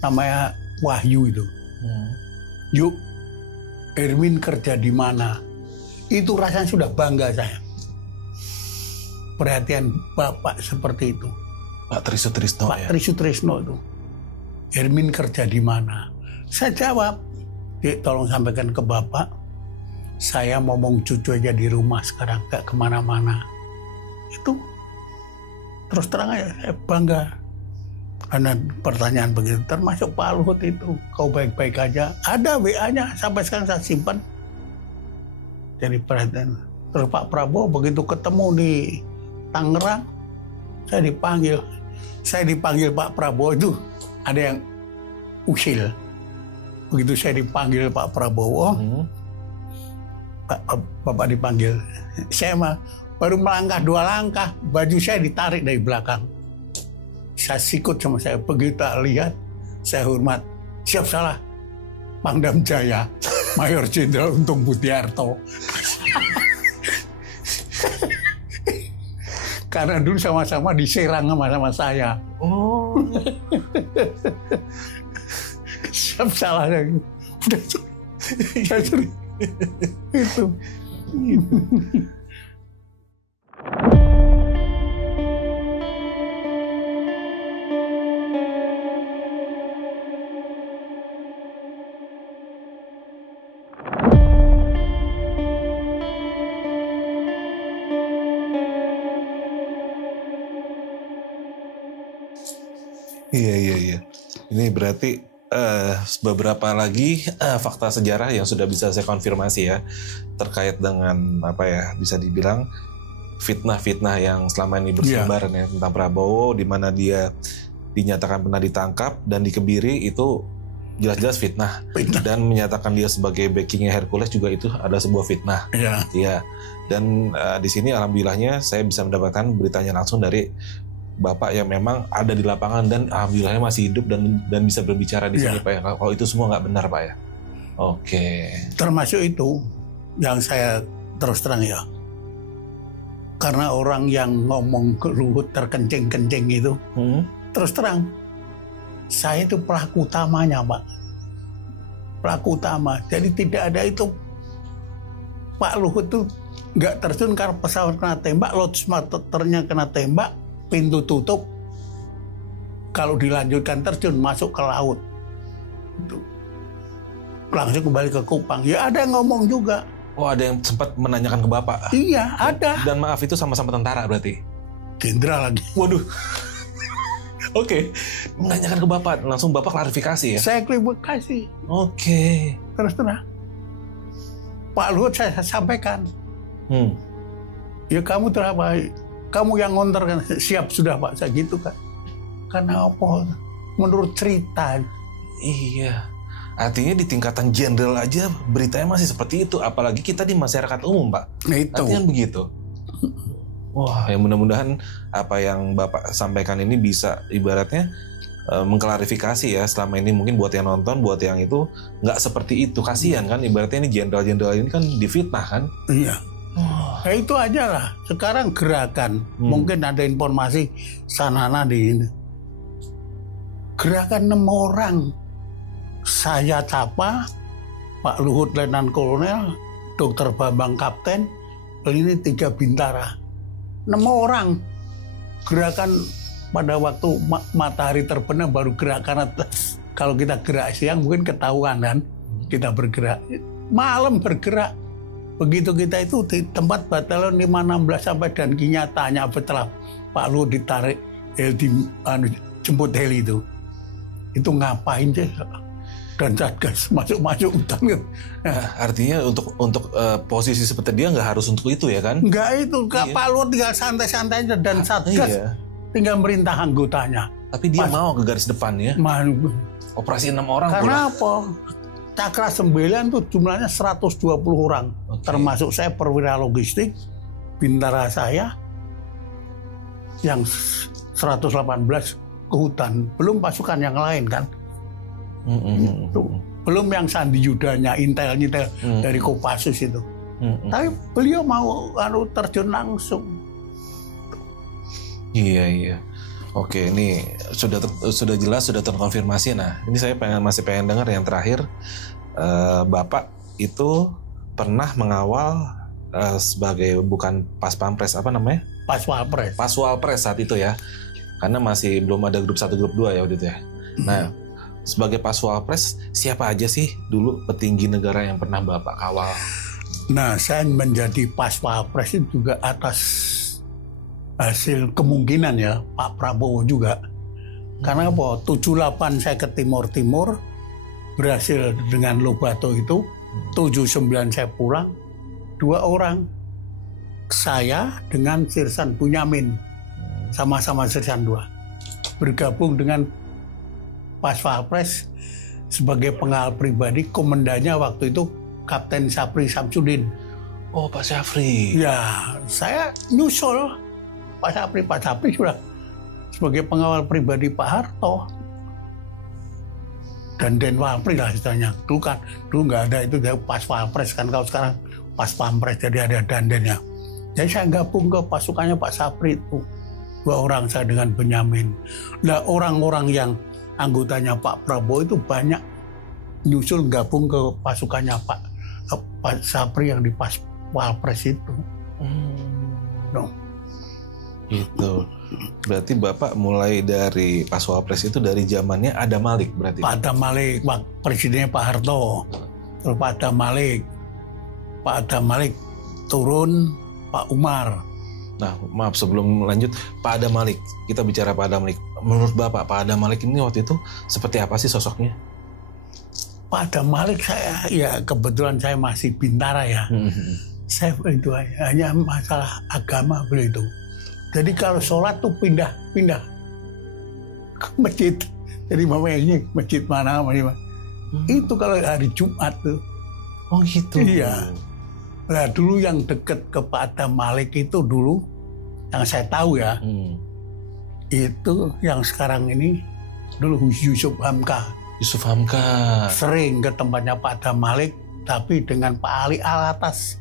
namanya Wahyu itu. Yuk, Erwin kerja di mana? Itu rasanya sudah bangga saya. Perhatian Bapak seperti itu. Pak Tri Sutrisno ya? Pak Tri Sutrisno itu. Erwin kerja di mana? Saya jawab, tolong sampaikan ke Bapak, saya ngomong cucu aja di rumah sekarang, gak kemana-mana. Itu terus terang aja saya bangga. Karena pertanyaan begitu, termasuk Pak Luhut itu, kau baik-baik aja. Ada WA-nya, sampai sekarang saya simpan. Jadi perhatian. Terus Pak Prabowo begitu ketemu di Tangerang, saya dipanggil Pak Prabowo itu, ada yang usil. Begitu saya dipanggil Pak Prabowo, Bapak dipanggil, saya mah baru melangkah 2 langkah, baju saya ditarik dari belakang. Saya sikut sama saya, begitu lihat, saya hormat, siap salah, Pangdam Jaya, Mayor Jenderal Untung Budiarto. Karena dulu sama-sama diserang sama saya. Oh. Siap salah lagi. Udah sorry. Itu. Iya. Ini berarti beberapa lagi fakta sejarah yang sudah bisa saya konfirmasi ya terkait dengan bisa dibilang fitnah-fitnah yang selama ini bersebar ya, tentang Prabowo, di mana dia dinyatakan pernah ditangkap dan dikebiri, itu jelas-jelas fitnah. Dan menyatakan dia sebagai backingnya Hercules juga itu ada sebuah fitnah. Iya. Dan di sini alhamdulillahnya saya bisa mendapatkan beritanya langsung dari Bapak yang memang ada di lapangan dan alhamdulillahnya masih hidup dan bisa berbicara di sini Pak ya. Kalau itu semua nggak benar Pak ya. Oke. Termasuk itu yang saya terus terang ya. Karena orang yang ngomong ke Luhut terkencing-kencing itu, terus terang, saya itu pelaku utamanya Pak. Pelaku utama. Jadi tidak ada itu, Pak Luhut itu nggak terjun karena pesawat kena tembak, loadsmarternya kena tembak, pintu tutup, kalau dilanjutkan terjun masuk ke laut, langsung kembali ke Kupang. Ya ada yang ngomong juga. Oh, ada yang sempat menanyakan ke Bapak? Iya, ada. Dan maaf, itu sama-sama tentara berarti? Jenderal lagi. Waduh. Oke. Menanyakan ke Bapak, langsung Bapak klarifikasi ya? Saya klarifikasi. Oke. Terus terang. Pak Luhut saya sampaikan. Ya kamu terapa? Kamu yang ngontor kan, siap sudah Pak, saya gitu kan. Karena apa? Menurut cerita. Iya. Artinya di tingkatan jenderal aja beritanya masih seperti itu, apalagi kita di masyarakat umum Pak. Nah itu. Artinya begitu. Wah, ya mudah-mudahan apa yang Bapak sampaikan ini bisa ibaratnya mengklarifikasi ya selama ini, mungkin buat yang nonton, buat yang itu nggak seperti itu. Kasihan kan, ibaratnya ini jenderal-jenderal ini kan difitnah kan. Iya. Ya itu aja lah. Sekarang gerakan, mungkin ada informasi sanana di ini. Gerakan 6 orang. Saya Capa, Pak Luhut Letnan Kolonel, Dr. Bambang Kapten, ini 3 Bintara. 6 orang. Gerakan pada waktu matahari terbenam baru gerakan. Kalau kita gerak siang mungkin ketahuan kan. kita bergerak. Malam bergerak. Begitu kita itu di tempat batalion 516 sampai dan nyatanya setelah Pak Luhut ditarik jemput heli itu ngapain sih? Dan Satgas masuk hutan. Artinya untuk posisi seperti dia nggak harus untuk itu ya kan? Nggak itu, Pak Luhut tinggal santai-santai aja dan Satgas tinggal merintah anggotanya. Tapi dia mau ke garis depan ya? Operasi 6 orang karena apa? Cakra 9 itu jumlahnya 120 orang. Termasuk saya perwira logistik, bintara saya yang 118 ke hutan. Belum pasukan yang lain kan. Belum yang Sandi Yudanya, intel dari Kopassus itu. Tapi beliau mau terjun langsung. Iya. Oke, ini sudah jelas, sudah terkonfirmasi. Nah, ini saya masih pengen dengar yang terakhir. Bapak itu pernah mengawal sebagai bukan pas pampres, apa namanya? Paswalpres. Paswalpres saat itu ya. Karena masih belum ada grup 1, grup 2 ya waktu itu ya. Nah, sebagai Paswalpres, siapa aja sih dulu petinggi negara yang pernah Bapak kawal? Nah, saya menjadi Paswalpres itu juga atas hasil kemungkinan ya Pak Prabowo juga. Karena apa? 78 saya ke Timur berhasil dengan Lobato itu, 79 saya pulang, 2 orang. Saya dengan Sirsan Bunyamin, sama-sama Sirsan 2. Bergabung dengan Paswalpres sebagai pengawal pribadi, komandannya waktu itu Kapten Sapri Samsudin. Oh, Pak Syafri. Ya, saya nyusul Pak Sapri sudah sebagai pengawal pribadi Pak Harto dan Denwalpri lah istilahnya. Dulu nggak ada itu dari Paswalpres kan, kalau sekarang Pas Pampres jadi ada dandennya. Jadi saya gabung ke pasukannya Pak Sapri itu, 2 orang saya dengan Benyamin. Nah, orang-orang yang anggotanya Pak Prabowo itu banyak nyusul gabung ke pasukannya Pak Sapri yang di Paswalpres itu. No. Gitu. Berarti Bapak mulai dari Paswalpres itu dari zamannya Adam Malik berarti? Pak Adam Malik, presidennya Pak Harto. Terus Pak Adam Malik turun Pak Umar. Nah, maaf sebelum lanjut, Pak Adam Malik. Kita bicara Pak Adam Malik. Menurut Bapak, Pak Adam Malik ini waktu itu seperti apa sih sosoknya? Pak Adam Malik ya kebetulan saya masih bintara ya. Saya itu hanya masalah agama begitu. Jadi kalau sholat tuh pindah ke masjid. Jadi mamanya masjid mana. Itu kalau hari Jumat tuh. Oh gitu. Iya. Nah dulu yang deket ke Pak Adam Malik itu dulu, yang saya tahu ya, itu yang sekarang ini dulu Yusuf Hamka. Yusuf Hamka. Sering ke tempatnya Pak Adam Malik, tapi dengan Pak Ali Alatas.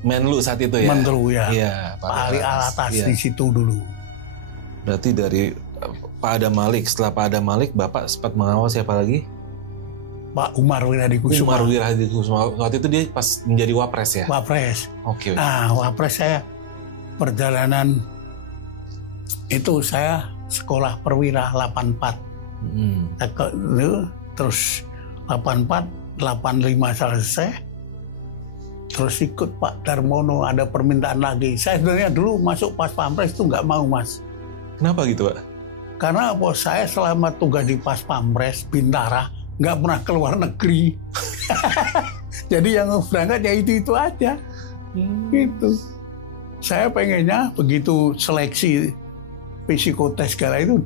Menlu saat itu ya? Menlu ya. Iya, Pak Ali Alatas di situ dulu. Berarti dari Pak Adam Malik, setelah Pak Adam Malik, Bapak sempat mengawal siapa lagi? Pak Umar Wirahadikusuma. Umar Wirahadikusuma. Waktu itu dia pas menjadi Wapres ya? Wapres. Oke. Nah, Wapres saya perjalanan itu saya sekolah perwira 84. Terus 84, 85 selesai. Terus ikut Pak Darmono, ada permintaan lagi. Saya sebenarnya dulu masuk Pas Pampres itu nggak mau, Mas. Kenapa gitu, Pak? Karena apa? Saya selama tugas di Pas Pampres, bintara, nggak pernah keluar negeri. Jadi yang berangkat ya itu aja. Gitu. Saya pengennya begitu seleksi psikotes segala itu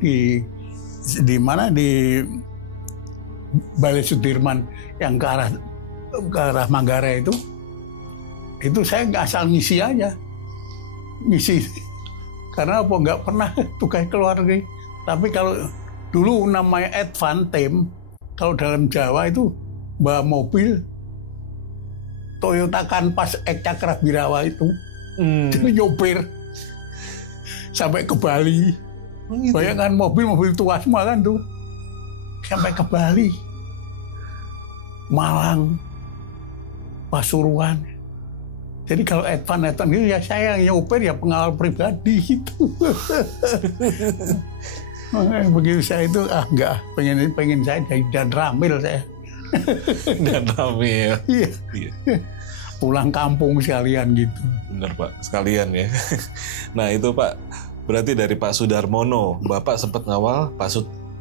di mana di Balai Sudirman yang ke arah Manggarai itu saya nggak asal ngisi aja, ngisi karena apa nggak pernah tugas keluar negeri. Tapi kalau dulu namanya advance time, kalau dalam Jawa itu bawa mobil Toyota Canvas Cakra Birawa itu, jadi nyopir sampai ke Bali. Gitu. Bayangkan mobil tua semua kan tuh, sampai ke Bali, Malang, Pasuruan. Jadi kalau advance itu ya saya yang nyopir ya pengawal pribadi gitu. Begitu saya itu enggak pengen saya jadi dan ramil saya. Dan rame ya. Iya. Iya. Pulang kampung sekalian gitu. Bener Pak, sekalian ya. Nah itu Pak, berarti dari Pak Sudarmono, Bapak sempat ngawal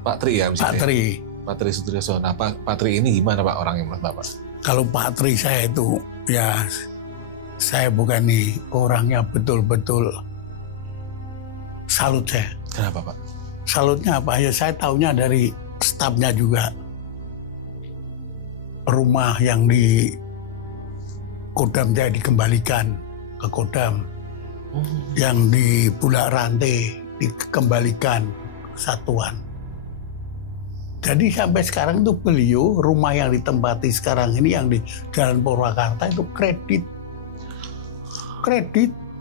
Pak Tri ya? Pak Tri. Pak Tri Sutrisno. Nah Pak Tri ini gimana Pak orangnya menurut Bapak? Kalau Pak Tri saya itu, ya saya bukan nih orangnya betul-betul salut saya. Kenapa Pak? Salutnya apa? Ya saya taunya dari stafnya juga. Rumah yang di Kodam saya dikembalikan ke Kodam. Yang di Bulak Rantai dikembalikan ke Satuan. Jadi sampai sekarang itu beliau rumah yang ditempati sekarang ini yang di Jalan Purwakarta itu kredit,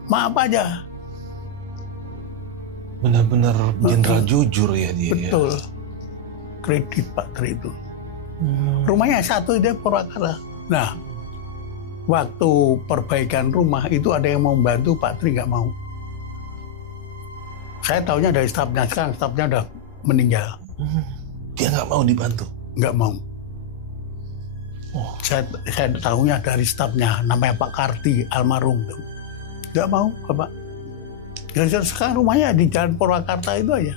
maaf aja. Benar-benar jenderal jujur ya dia. Betul, ya. Kredit Pak Tri itu. Rumahnya satu itu Purwakarta. Nah, waktu perbaikan rumah itu ada yang mau bantu, Pak Tri nggak mau. Saya taunya dari stafnya, sekarang stafnya udah meninggal. Dia nggak mau dibantu? Nggak mau. Saya tahunya dari stafnya, namanya Pak Karti, almarhum tuh. Nggak mau, Bapak. Ya, sekarang rumahnya di Jalan Purwakarta itu aja.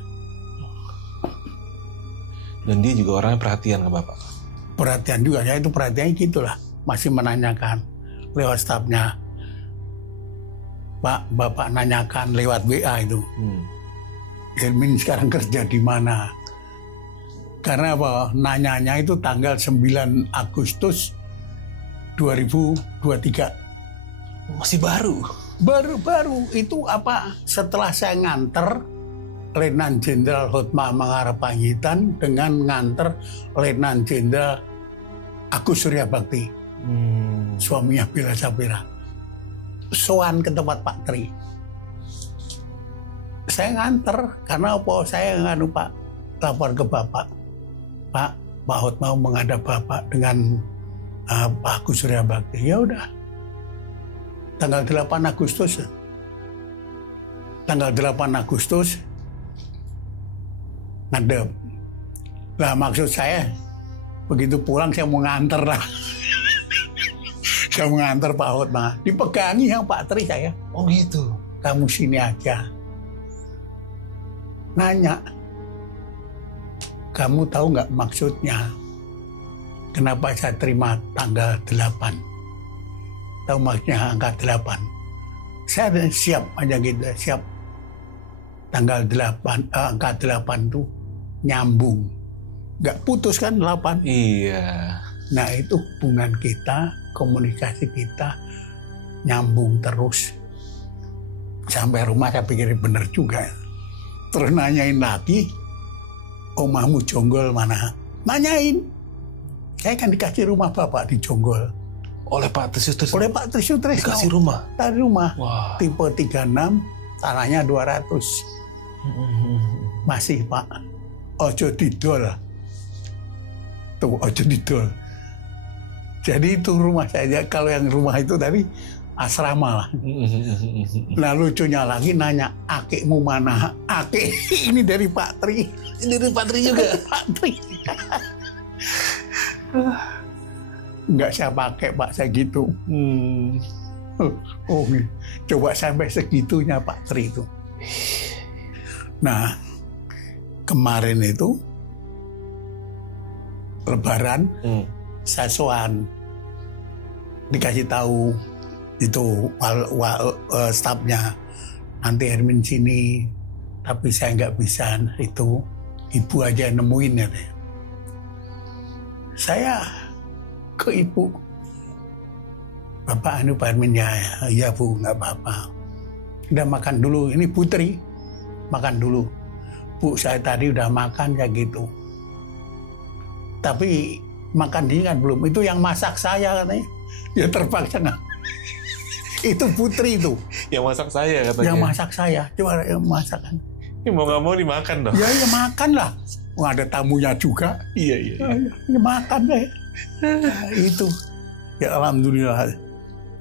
Dan dia juga orangnya perhatian ke Bapak? Perhatian juga, ya itu perhatiannya gitulah. Masih menanyakan lewat stafnya. Pak, Bapak nanyakan lewat WA itu. Hermin sekarang kerja di mana? Karena apa? Nanyanya itu tanggal 9 Agustus 2023. Masih baru? Baru-baru itu apa? Setelah saya nganter Letnan Jenderal Hotma Mangara Pangitan dengan nganter Letnan Jenderal Agus Surya Bakti, suaminya Bella Sapira, soan ke tempat Pak Tri. Saya nganter karena apa? Saya nganu Pak, lapor ke Bapak. Pak Hotma menghadap Bapak dengan Pak Agus Surya Bakti. Ya udah. Tanggal 8 Agustus. Tanggal 8 Agustus ngadep. Lah maksud saya begitu pulang saya mau nganter lah. Saya mau nganter Pak Hotma. Dipegangi yang Pak Tri saya. Oh gitu. Kamu sini aja. Nanya. Kamu tahu nggak maksudnya? Kenapa saya terima tanggal 8? Tahu maksudnya angka 8. Saya siap aja gitu, siap. Tanggal 8, angka 8 tuh nyambung. Nggak putus kan 8? Iya. Nah itu hubungan kita, komunikasi kita nyambung terus. Sampai rumah saya pikir bener juga. Terus nanyain lagi, omahmu Jonggol mana? Nanyain. Saya kan dikasih rumah Bapak di Jonggol. Oleh Pak Tri Sutrisno? Oleh Pak Tri Sutrisno. Dikasih rumah? Dari rumah. Wah. Tipe 36, tanahnya 200. Masih Pak. Ojo didol. Tuh, ojo didol. Jadi itu rumah saya. Kalau yang rumah itu tadi asrama lah. Nah lucunya lagi nanya, akikmu mana? Akik ini dari Pak Tri. Ini dari Pak Tri juga? Pak Tri. Enggak saya pakai Pak, saya gitu. Oh, coba sampai segitunya Pak Tri itu. Nah, kemarin itu Lebaran, saya soan, dikasih tahu itu stafnya, nanti Hermin sini, tapi saya nggak bisa itu, ibu aja nemuin ya. Saya ke ibu, Bapak Pak Hermin ya Bu, nggak apa-apa. Udah makan dulu, ini Putri, makan dulu. Bu, saya tadi udah makan ya gitu. Tapi makan dia kan belum, itu yang masak saya katanya. Ya terpaksa nggak. Itu Putri itu. Yang masak saya katanya. Yang masak saya, coba yang masak kan. Ini mau nggak mau dimakan dong. Ya makan lah. Wah, ada tamunya juga. Iya. Ya makan deh. Nah, itu. Ya alhamdulillah.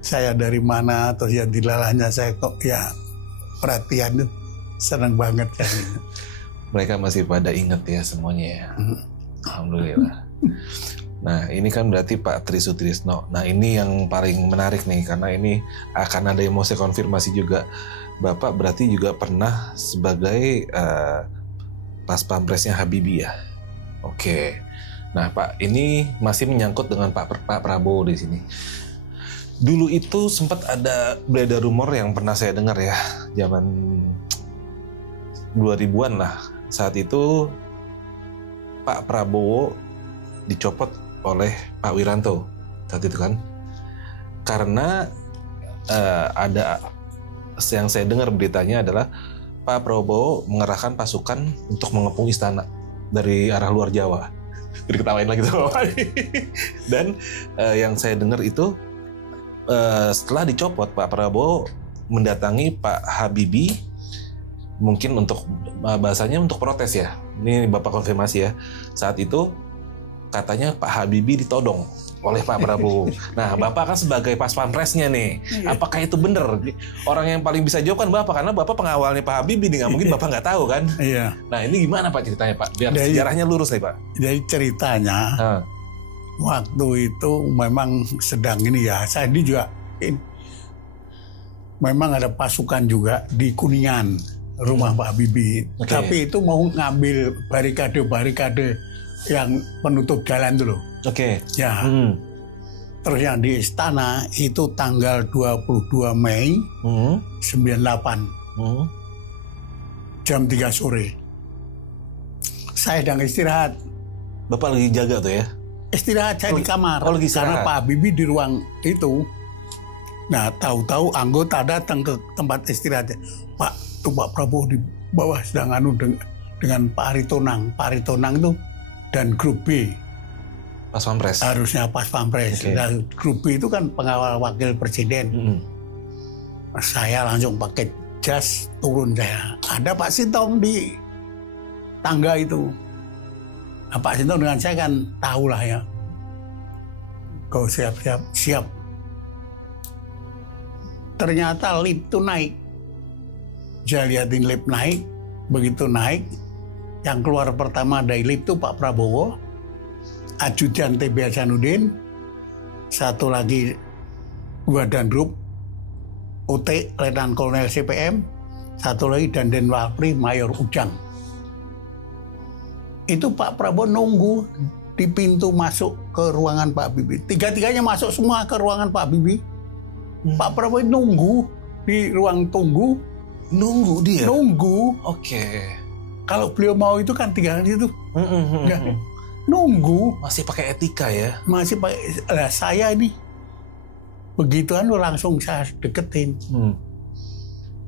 Saya dari mana atau ya dilalahnya saya kok ya perhatian tuh senang banget kan. Mereka masih pada inget ya semuanya ya. Alhamdulillah. Nah, ini kan berarti Pak Tri Sutrisno. Nah, ini yang paling menarik nih, karena ini akan ada yang mau saya konfirmasi juga. Bapak berarti juga pernah sebagai pas pampresnya Habibie ya? Oke. Nah, Pak, ini masih menyangkut dengan Pak Prabowo di sini. Dulu itu sempat ada beredar rumor yang pernah saya dengar ya, zaman 2000-an lah. Saat itu Pak Prabowo dicopot oleh Pak Wiranto saat itu kan, karena ada yang saya dengar beritanya adalah Pak Prabowo mengerahkan pasukan untuk mengepung istana dari arah luar Jawa. Diketawain lagi tuh. Dan yang saya dengar itu setelah dicopot, Pak Prabowo mendatangi Pak Habibie, mungkin untuk bahasanya untuk protes ya. Ini Bapak konfirmasi ya. Saat itu katanya Pak Habibie ditodong oleh Pak Prabowo. Nah, Bapak kan sebagai pas pampresnya nih, apakah itu benar? Orang yang paling bisa jawab kan Bapak, karena Bapak pengawalnya Pak Habibie nih, nggak mungkin Bapak nggak tahu kan? Iya. Nah, ini gimana Pak ceritanya Pak? Biar sejarahnya lurus nih Pak. Jadi ceritanya, waktu itu memang sedang ini ya, saya ini juga memang ada pasukan juga di Kuningan, rumah Pak Habibie. Okay. Tapi itu mau ngambil barikade yang penutup jalan dulu. Oke. Ya. Terus yang di istana itu tanggal 22 Mei 98. Jam 3 sore. Saya sedang istirahat. Bapak lagi jaga tuh ya? Istirahat saya di kamar. Oh, lagi karena Pak Habibie di ruang itu. Nah, tahu-tahu anggota datang ke tempat istirahat. Pak, tuh Pak Prabowo di bawah sedang dengan Pak Aritonang. Pak Aritonang itu dan grup B. Pas pampres. Harusnya pas pampres. Okay. Dan grup B itu kan pengawal wakil presiden. Saya langsung pakai jas turun saya. Ada Pak Sintong di tangga itu. Nah, Pak Sintong dengan saya kan tahu lah ya. Kau siap. Ternyata lift itu naik. Saya lihatin lift naik. Begitu naik, yang keluar pertama dari lift itu Pak Prabowo, Ajudan TB Hasanuddin, satu lagi Danrub UT Letnan Kolonel CPM, satu lagi Danjen Walpri Mayor Ujang. Itu Pak Prabowo nunggu di pintu masuk ke ruangan Pak Habibie. Tiga-tiganya masuk semua ke ruangan Pak Habibie. Pak Prabowo nunggu di ruang tunggu. Nunggu dia? Nunggu. Oke. Kalau beliau mau itu kan 3 hari itu. Nunggu. Masih pakai etika ya? Masih pakai. Nah, saya ini begituan langsung saya deketin.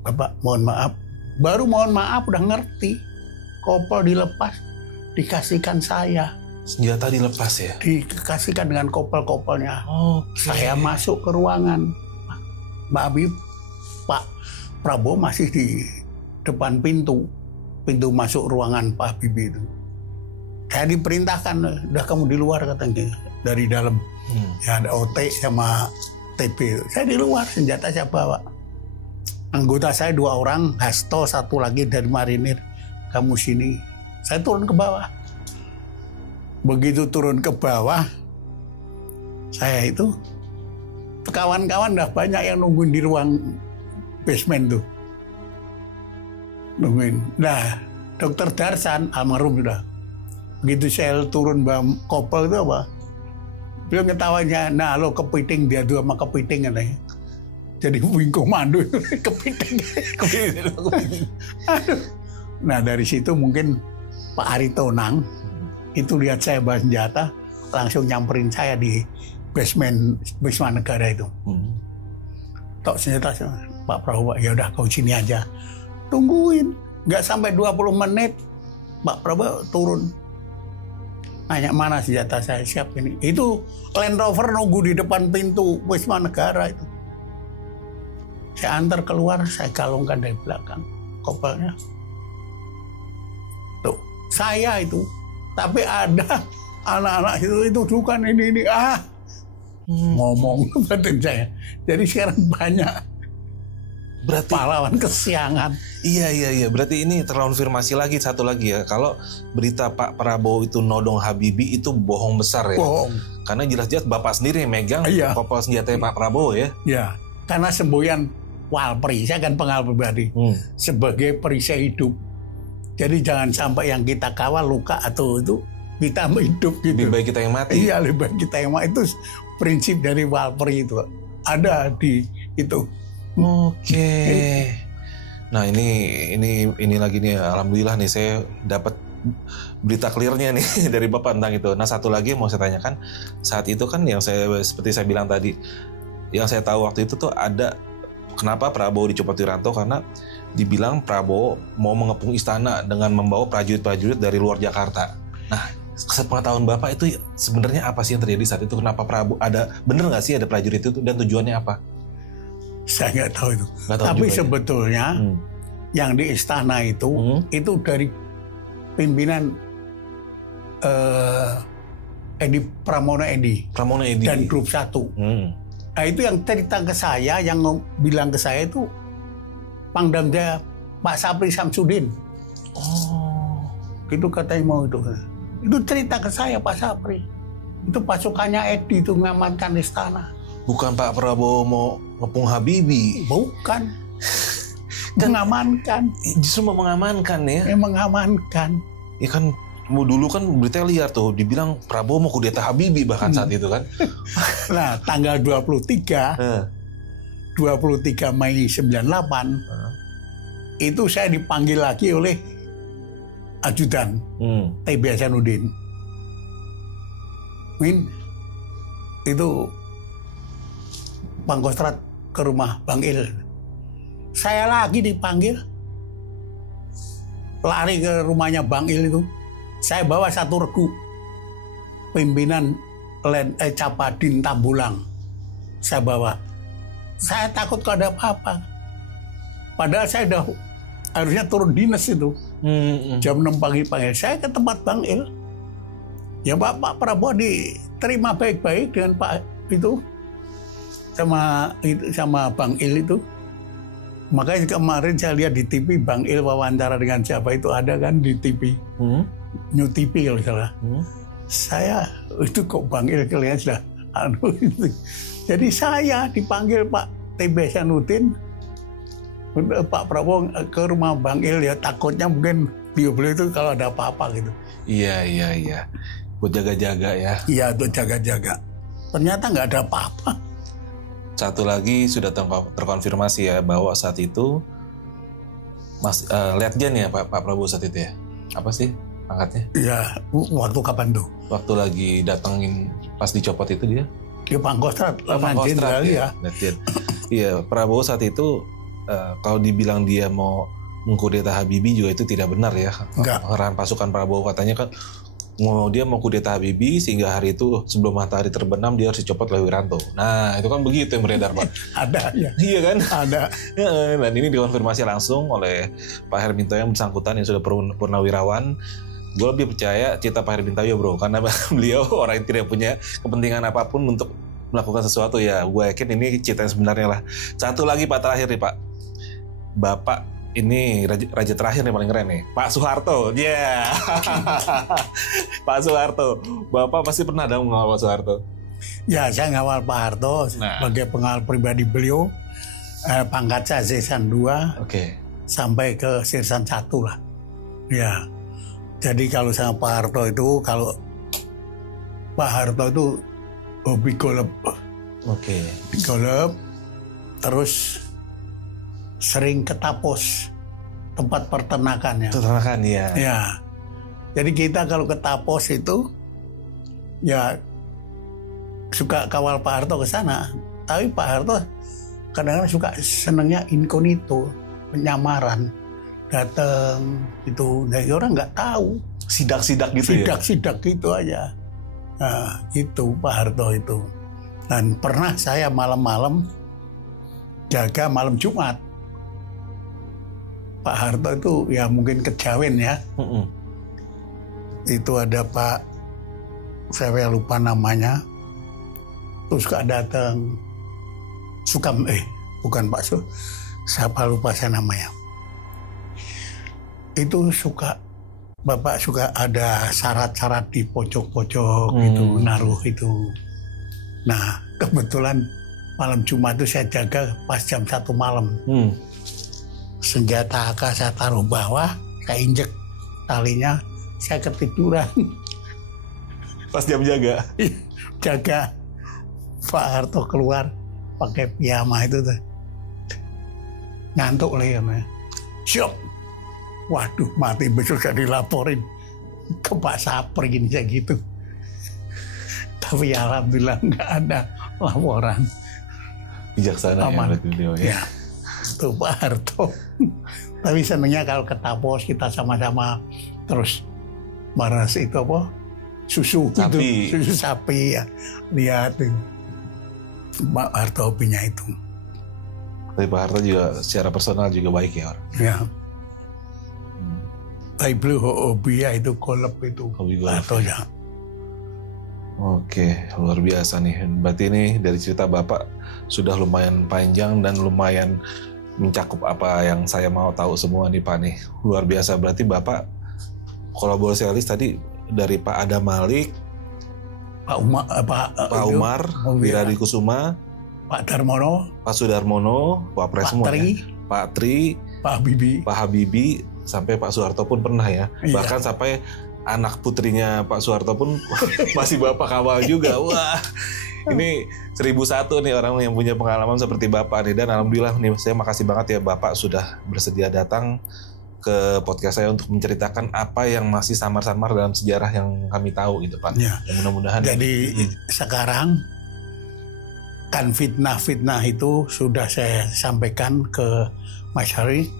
Bapak mohon maaf. Baru mohon maaf udah ngerti. Kopel dilepas, dikasihkan saya. Senjata dilepas ya? Dikasihkan dengan kopel-kopelnya. Saya masuk ke ruangan. Mbak Habib, Pak Prabowo masih di depan pintu masuk ruangan Pak Habibie itu. Saya diperintahkan, udah kamu di luar katanya, dari dalam. Ya ada OT sama TB. Saya di luar, senjata saya bawa. Anggota saya 2 orang, Hasto, satu lagi dari Marinir. Kamu sini. Saya turun ke bawah. Begitu turun ke bawah, saya itu kawan-kawan udah banyak yang nungguin di ruang basement tuh. Nungguin. Nah, Dokter Darsan, almarhum sudah. Begitu saya turun bawah kopel itu apa? Beliau ketawanya, nah lo kepiting, dia dua sama kepiting katanya. Jadi wing komando kepiting. Aduh. Nah dari situ mungkin Pak Aritonang itu lihat saya bawa senjata, langsung nyamperin saya di basement Wisma Negara itu. Tok senjata, Pak Prabowo, ya udah kau sini aja. Tungguin, nggak sampai 20 menit Pak Prabowo turun. Nanya mana senjata saya, siap ini. Itu Land Rover nunggu di depan pintu Wisma Negara itu. Saya antar keluar, saya galungkan dari belakang kopelnya. Tuh, saya itu. Tapi ada anak-anak itu bukan ini. Ngomong batin saya. Jadi sekarang banyak Berarti pahlawan kesiangan. Iya. Berarti ini terkonfirmasi lagi satu lagi ya. Kalau berita Pak Prabowo itu nodong Habibie itu bohong besar ya. Bohong. Karena jelas-jelas Bapak sendiri yang megang kapal senjatanya Pak Prabowo ya. Ya, karena semboyan Walpri, saya kan pengalaman pribadi sebagai perisai hidup. Jadi jangan sampai yang kita kawal luka atau itu kita hidup gitu. Lebih baik kita yang mati. Iya, lebih baik kita yang mati. Itu prinsip dari Walpri itu. Ada di itu. Oke. Nah ini lagi nih, alhamdulillah nih saya dapat berita clearnya nih dari Bapak tentang itu. Nah satu lagi yang mau saya tanyakan, saat itu kan yang seperti saya bilang tadi, yang saya tahu waktu itu tuh ada kenapa Prabowo dicopot Wiranto, karena dibilang Prabowo mau mengepung istana dengan membawa prajurit-prajurit dari luar Jakarta. Nah sepengetahuan Bapak itu sebenarnya apa sih yang terjadi saat itu? Kenapa Prabowo bener nggak sih ada prajurit itu dan tujuannya apa? Saya nggak tahu itu. Tapi sebetulnya yang di istana itu dari pimpinan Edi Pramono Edi dan grup 1. Nah itu yang cerita ke saya, yang bilang ke saya itu Pangdam Jaya Pak Sapri Samsudin. Oh, itu katanya mau itu. Itu cerita ke saya Pak Sapri. Itu pasukannya Edi itu mengamankan istana. Bukan Pak Prabowo mau ngepung Habibie. Bukan. Mengamankan. Justru mau mengamankan ya. Mengamankan. Ya kan dulu kan berita liar tuh, dibilang Prabowo mau kudeta Habibie bahkan saat itu kan. Nah, tanggal 23 Mei 98 itu saya dipanggil lagi oleh ajudan TB Hasanuddin. Itu Pangkostrat ke rumah Bang Il. Saya lagi dipanggil, lari ke rumahnya Bang Il itu. Saya bawa 1 regu pimpinan Capadin Tambulang. Saya bawa. Saya takut kalau ada apa-apa. Padahal saya udah harusnya turun dinas itu. Jam 6 pagi panggil. Saya ke tempat Bang Il. Ya Pak Prabowo diterima baik-baik dengan Pak itu. Sama Bang Il itu. Makanya kemarin saya lihat di TV Bang Il wawancara dengan siapa itu, ada kan di TV. New TV kalau salah. Saya itu kok Bang Il kalian sudah itu. Jadi saya dipanggil Pak TB Hasanuddin, Pak Prabowo ke rumah Bang Il, ya takutnya mungkin beliau itu kalau ada apa-apa gitu. Iya. Buat jaga-jaga ya. Iya, buat jaga-jaga. Ternyata nggak ada apa-apa. Satu lagi sudah terkonfirmasi ya bahwa saat itu Letjen ya Pak Prabowo saat itu ya. Apa sih angkatnya? Iya, waktu kapan tuh? Waktu lagi datengin pas dicopot itu dia? Di Pangkostrat, Pangkostrat ya. Iya, Prabowo saat itu kalau dibilang dia mau mengkudeta Habibie juga itu tidak benar ya. Arahan pasukan Prabowo katanya kan dia mau kudeta Habibie sehingga hari itu sebelum matahari terbenam dia harus dicopot oleh Wiranto. Nah itu kan begitu yang beredar Pak. Ada ya. Iya kan? Ada. Dan ini dikonfirmasi langsung oleh Pak Herminto yang bersangkutan yang sudah purnawirawan. Gue lebih percaya cerita Pak Herminto bro, karena beliau orang yang tidak punya kepentingan apapun untuk melakukan sesuatu ya. Gue yakin ini cerita yang sebenarnya lah. Satu lagi Pak terakhir nih Pak. Bapak ini raja terakhir nih paling keren nih, Pak Soeharto. Ya, Pak Soeharto. Bapak pasti pernah dong mengawal Pak Soeharto. Ya, saya ngawal Pak Harto sebagai pengawal pribadi beliau. Pangkat saya Sirsan 2 sampai ke Sirsan 1 lah. Ya, jadi kalau sama Pak Harto itu, kalau Pak Harto itu hobi golep. Golep, terus sering ke Tapos, tempat peternakannya. Peternakan ya. Ya. Jadi kita kalau ke Tapos itu ya suka kawal Pak Harto ke sana. Tapi Pak Harto kadang-kadang suka senangnya incognito, penyamaran. Datang itu, dari orang nggak tahu. Sidak-sidak gitu ya. Sidak-sidak gitu aja. Nah, itu Pak Harto itu. Dan pernah saya malam-malam jaga malam Jumat. Pak Harto itu ya mungkin kejawen ya. Itu ada Pak, saya lupa namanya, terus suka datang, bukan Pak siapa lupa saya namanya. Itu Bapak suka ada syarat-syarat di pojok-pojok itu, naruh itu. Nah, kebetulan malam Jumat itu saya jaga pas jam 1 malam. Senjata AK saya taruh bawah, saya injek talinya, saya ketiduran. Pas jam jaga? Jaga. Pak Harto keluar pakai piyama itu tuh. Ngantuk lah ya. Siap. Waduh, mati besok saya dilaporin ke Pak Sapri gini saya gitu. Tapi alhamdulillah nggak ada laporan. Bijaksana aman. Ya. Tuh Pak Harto. Tapi senangnya kalau ke Tapos kita sama-sama terus baras itu apa? Susu sapi. Itu, susu sapi ya. Lihat tuh. Pak Harto hobinya itu. Tapi Pak Harto juga secara personal juga baik ya orang. Ya. Tapi beliau hobi ya itu golf itu. Hobi golf. Atau ya. Oke, luar biasa nih. Berarti ini dari cerita Bapak sudah lumayan panjang dan lumayan mencakup apa yang saya mau tahu semua nih Pak nih. Luar biasa. Berarti Bapak kolaborasialis tadi dari Pak Adam Malik, Pak Umar, Wiradi Kusuma, Pak Darmono, Pak Sudarmono, Pak Pres semua ya. Pak Tri, Pak Habibie, sampai Pak Soeharto pun pernah ya. Iya. Bahkan sampai anak putrinya Pak Soeharto pun masih Bapak kawal juga. Wah, ini 1001 nih orang yang punya pengalaman seperti Bapak nih. Dan alhamdulillah nih, saya makasih banget ya Bapak sudah bersedia datang ke podcast saya untuk menceritakan apa yang masih samar-samar dalam sejarah yang kami tahu gitu Pak. Ya. Dan mudah-mudahan. Jadi sekarang kan fitnah-fitnah itu sudah saya sampaikan ke Mas Hari.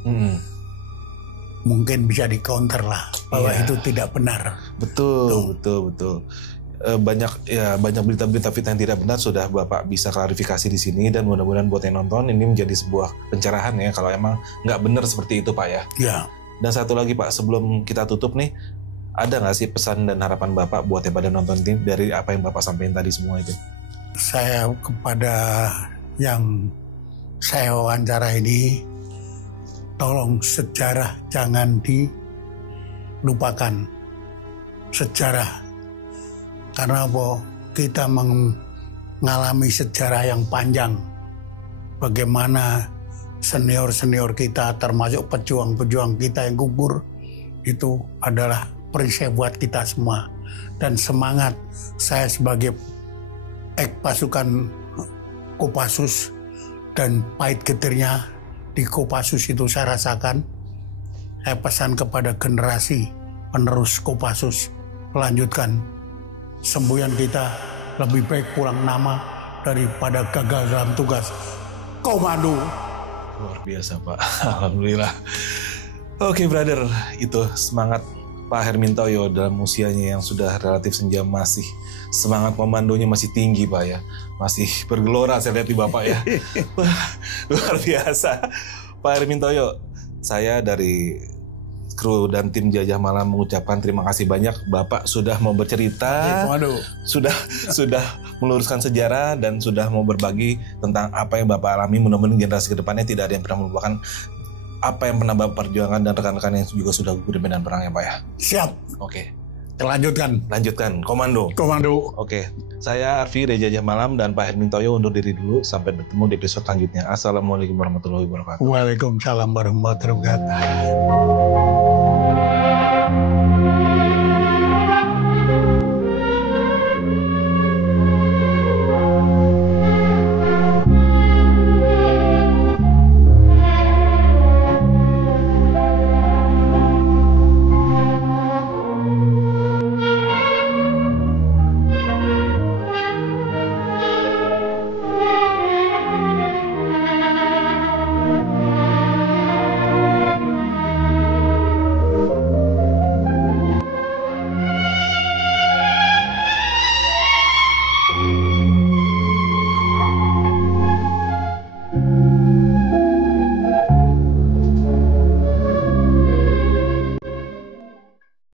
Mungkin bisa di-counter lah bahwa itu tidak benar. Betul. Banyak berita-berita fitnah yang tidak benar sudah Bapak bisa klarifikasi di sini, dan mudah-mudahan buat yang nonton ini menjadi sebuah pencerahan ya kalau emang nggak benar seperti itu Pak ya. Ya. Dan satu lagi Pak, sebelum kita tutup nih, ada nggak sih pesan dan harapan Bapak buat yang pada nonton tim dari apa yang Bapak sampaikan tadi semua itu? Saya kepada yang saya wawancara ini, tolong sejarah jangan dilupakan. Sejarah. Karena apa? Kita mengalami sejarah yang panjang. Bagaimana senior-senior kita, termasuk pejuang-pejuang kita yang gugur, itu adalah perisai buat kita semua. Dan semangat saya sebagai pasukan Kopassus dan pahit getirnya di Kopassus itu saya rasakan. Saya pesan kepada generasi penerus Kopassus, lanjutkan. Semboyan kita lebih baik pulang nama daripada gagal dalam tugas. Komando. Luar biasa Pak, alhamdulillah. Oke brother, itu semangat Pak Hermintoyo dalam usianya yang sudah relatif senja, masih semangat komandonya masih tinggi Pak ya. Masih bergelora saya lihat di Bapak ya. Luar biasa. Pak Hermintoyo, saya dari kru dan tim Jajah Malam mengucapkan terima kasih banyak. Bapak sudah mau bercerita, sudah meluruskan sejarah dan sudah mau berbagi tentang apa yang Bapak alami. Mudah-mudahan generasi kedepannya tidak ada yang pernah melupakan apa yang pernah Bapak perjuangkan, dan rekan-rekan yang juga sudah gugur di medan perang ya Pak ya. Siap. Oke. Lanjutkan. Komando. Oke. Saya Arfi dari Jajah Malam dan Pak Hermintoyo undur diri dulu. Sampai bertemu di episode selanjutnya. Assalamualaikum warahmatullahi wabarakatuh. Waalaikumsalam warahmatullahi wabarakatuh.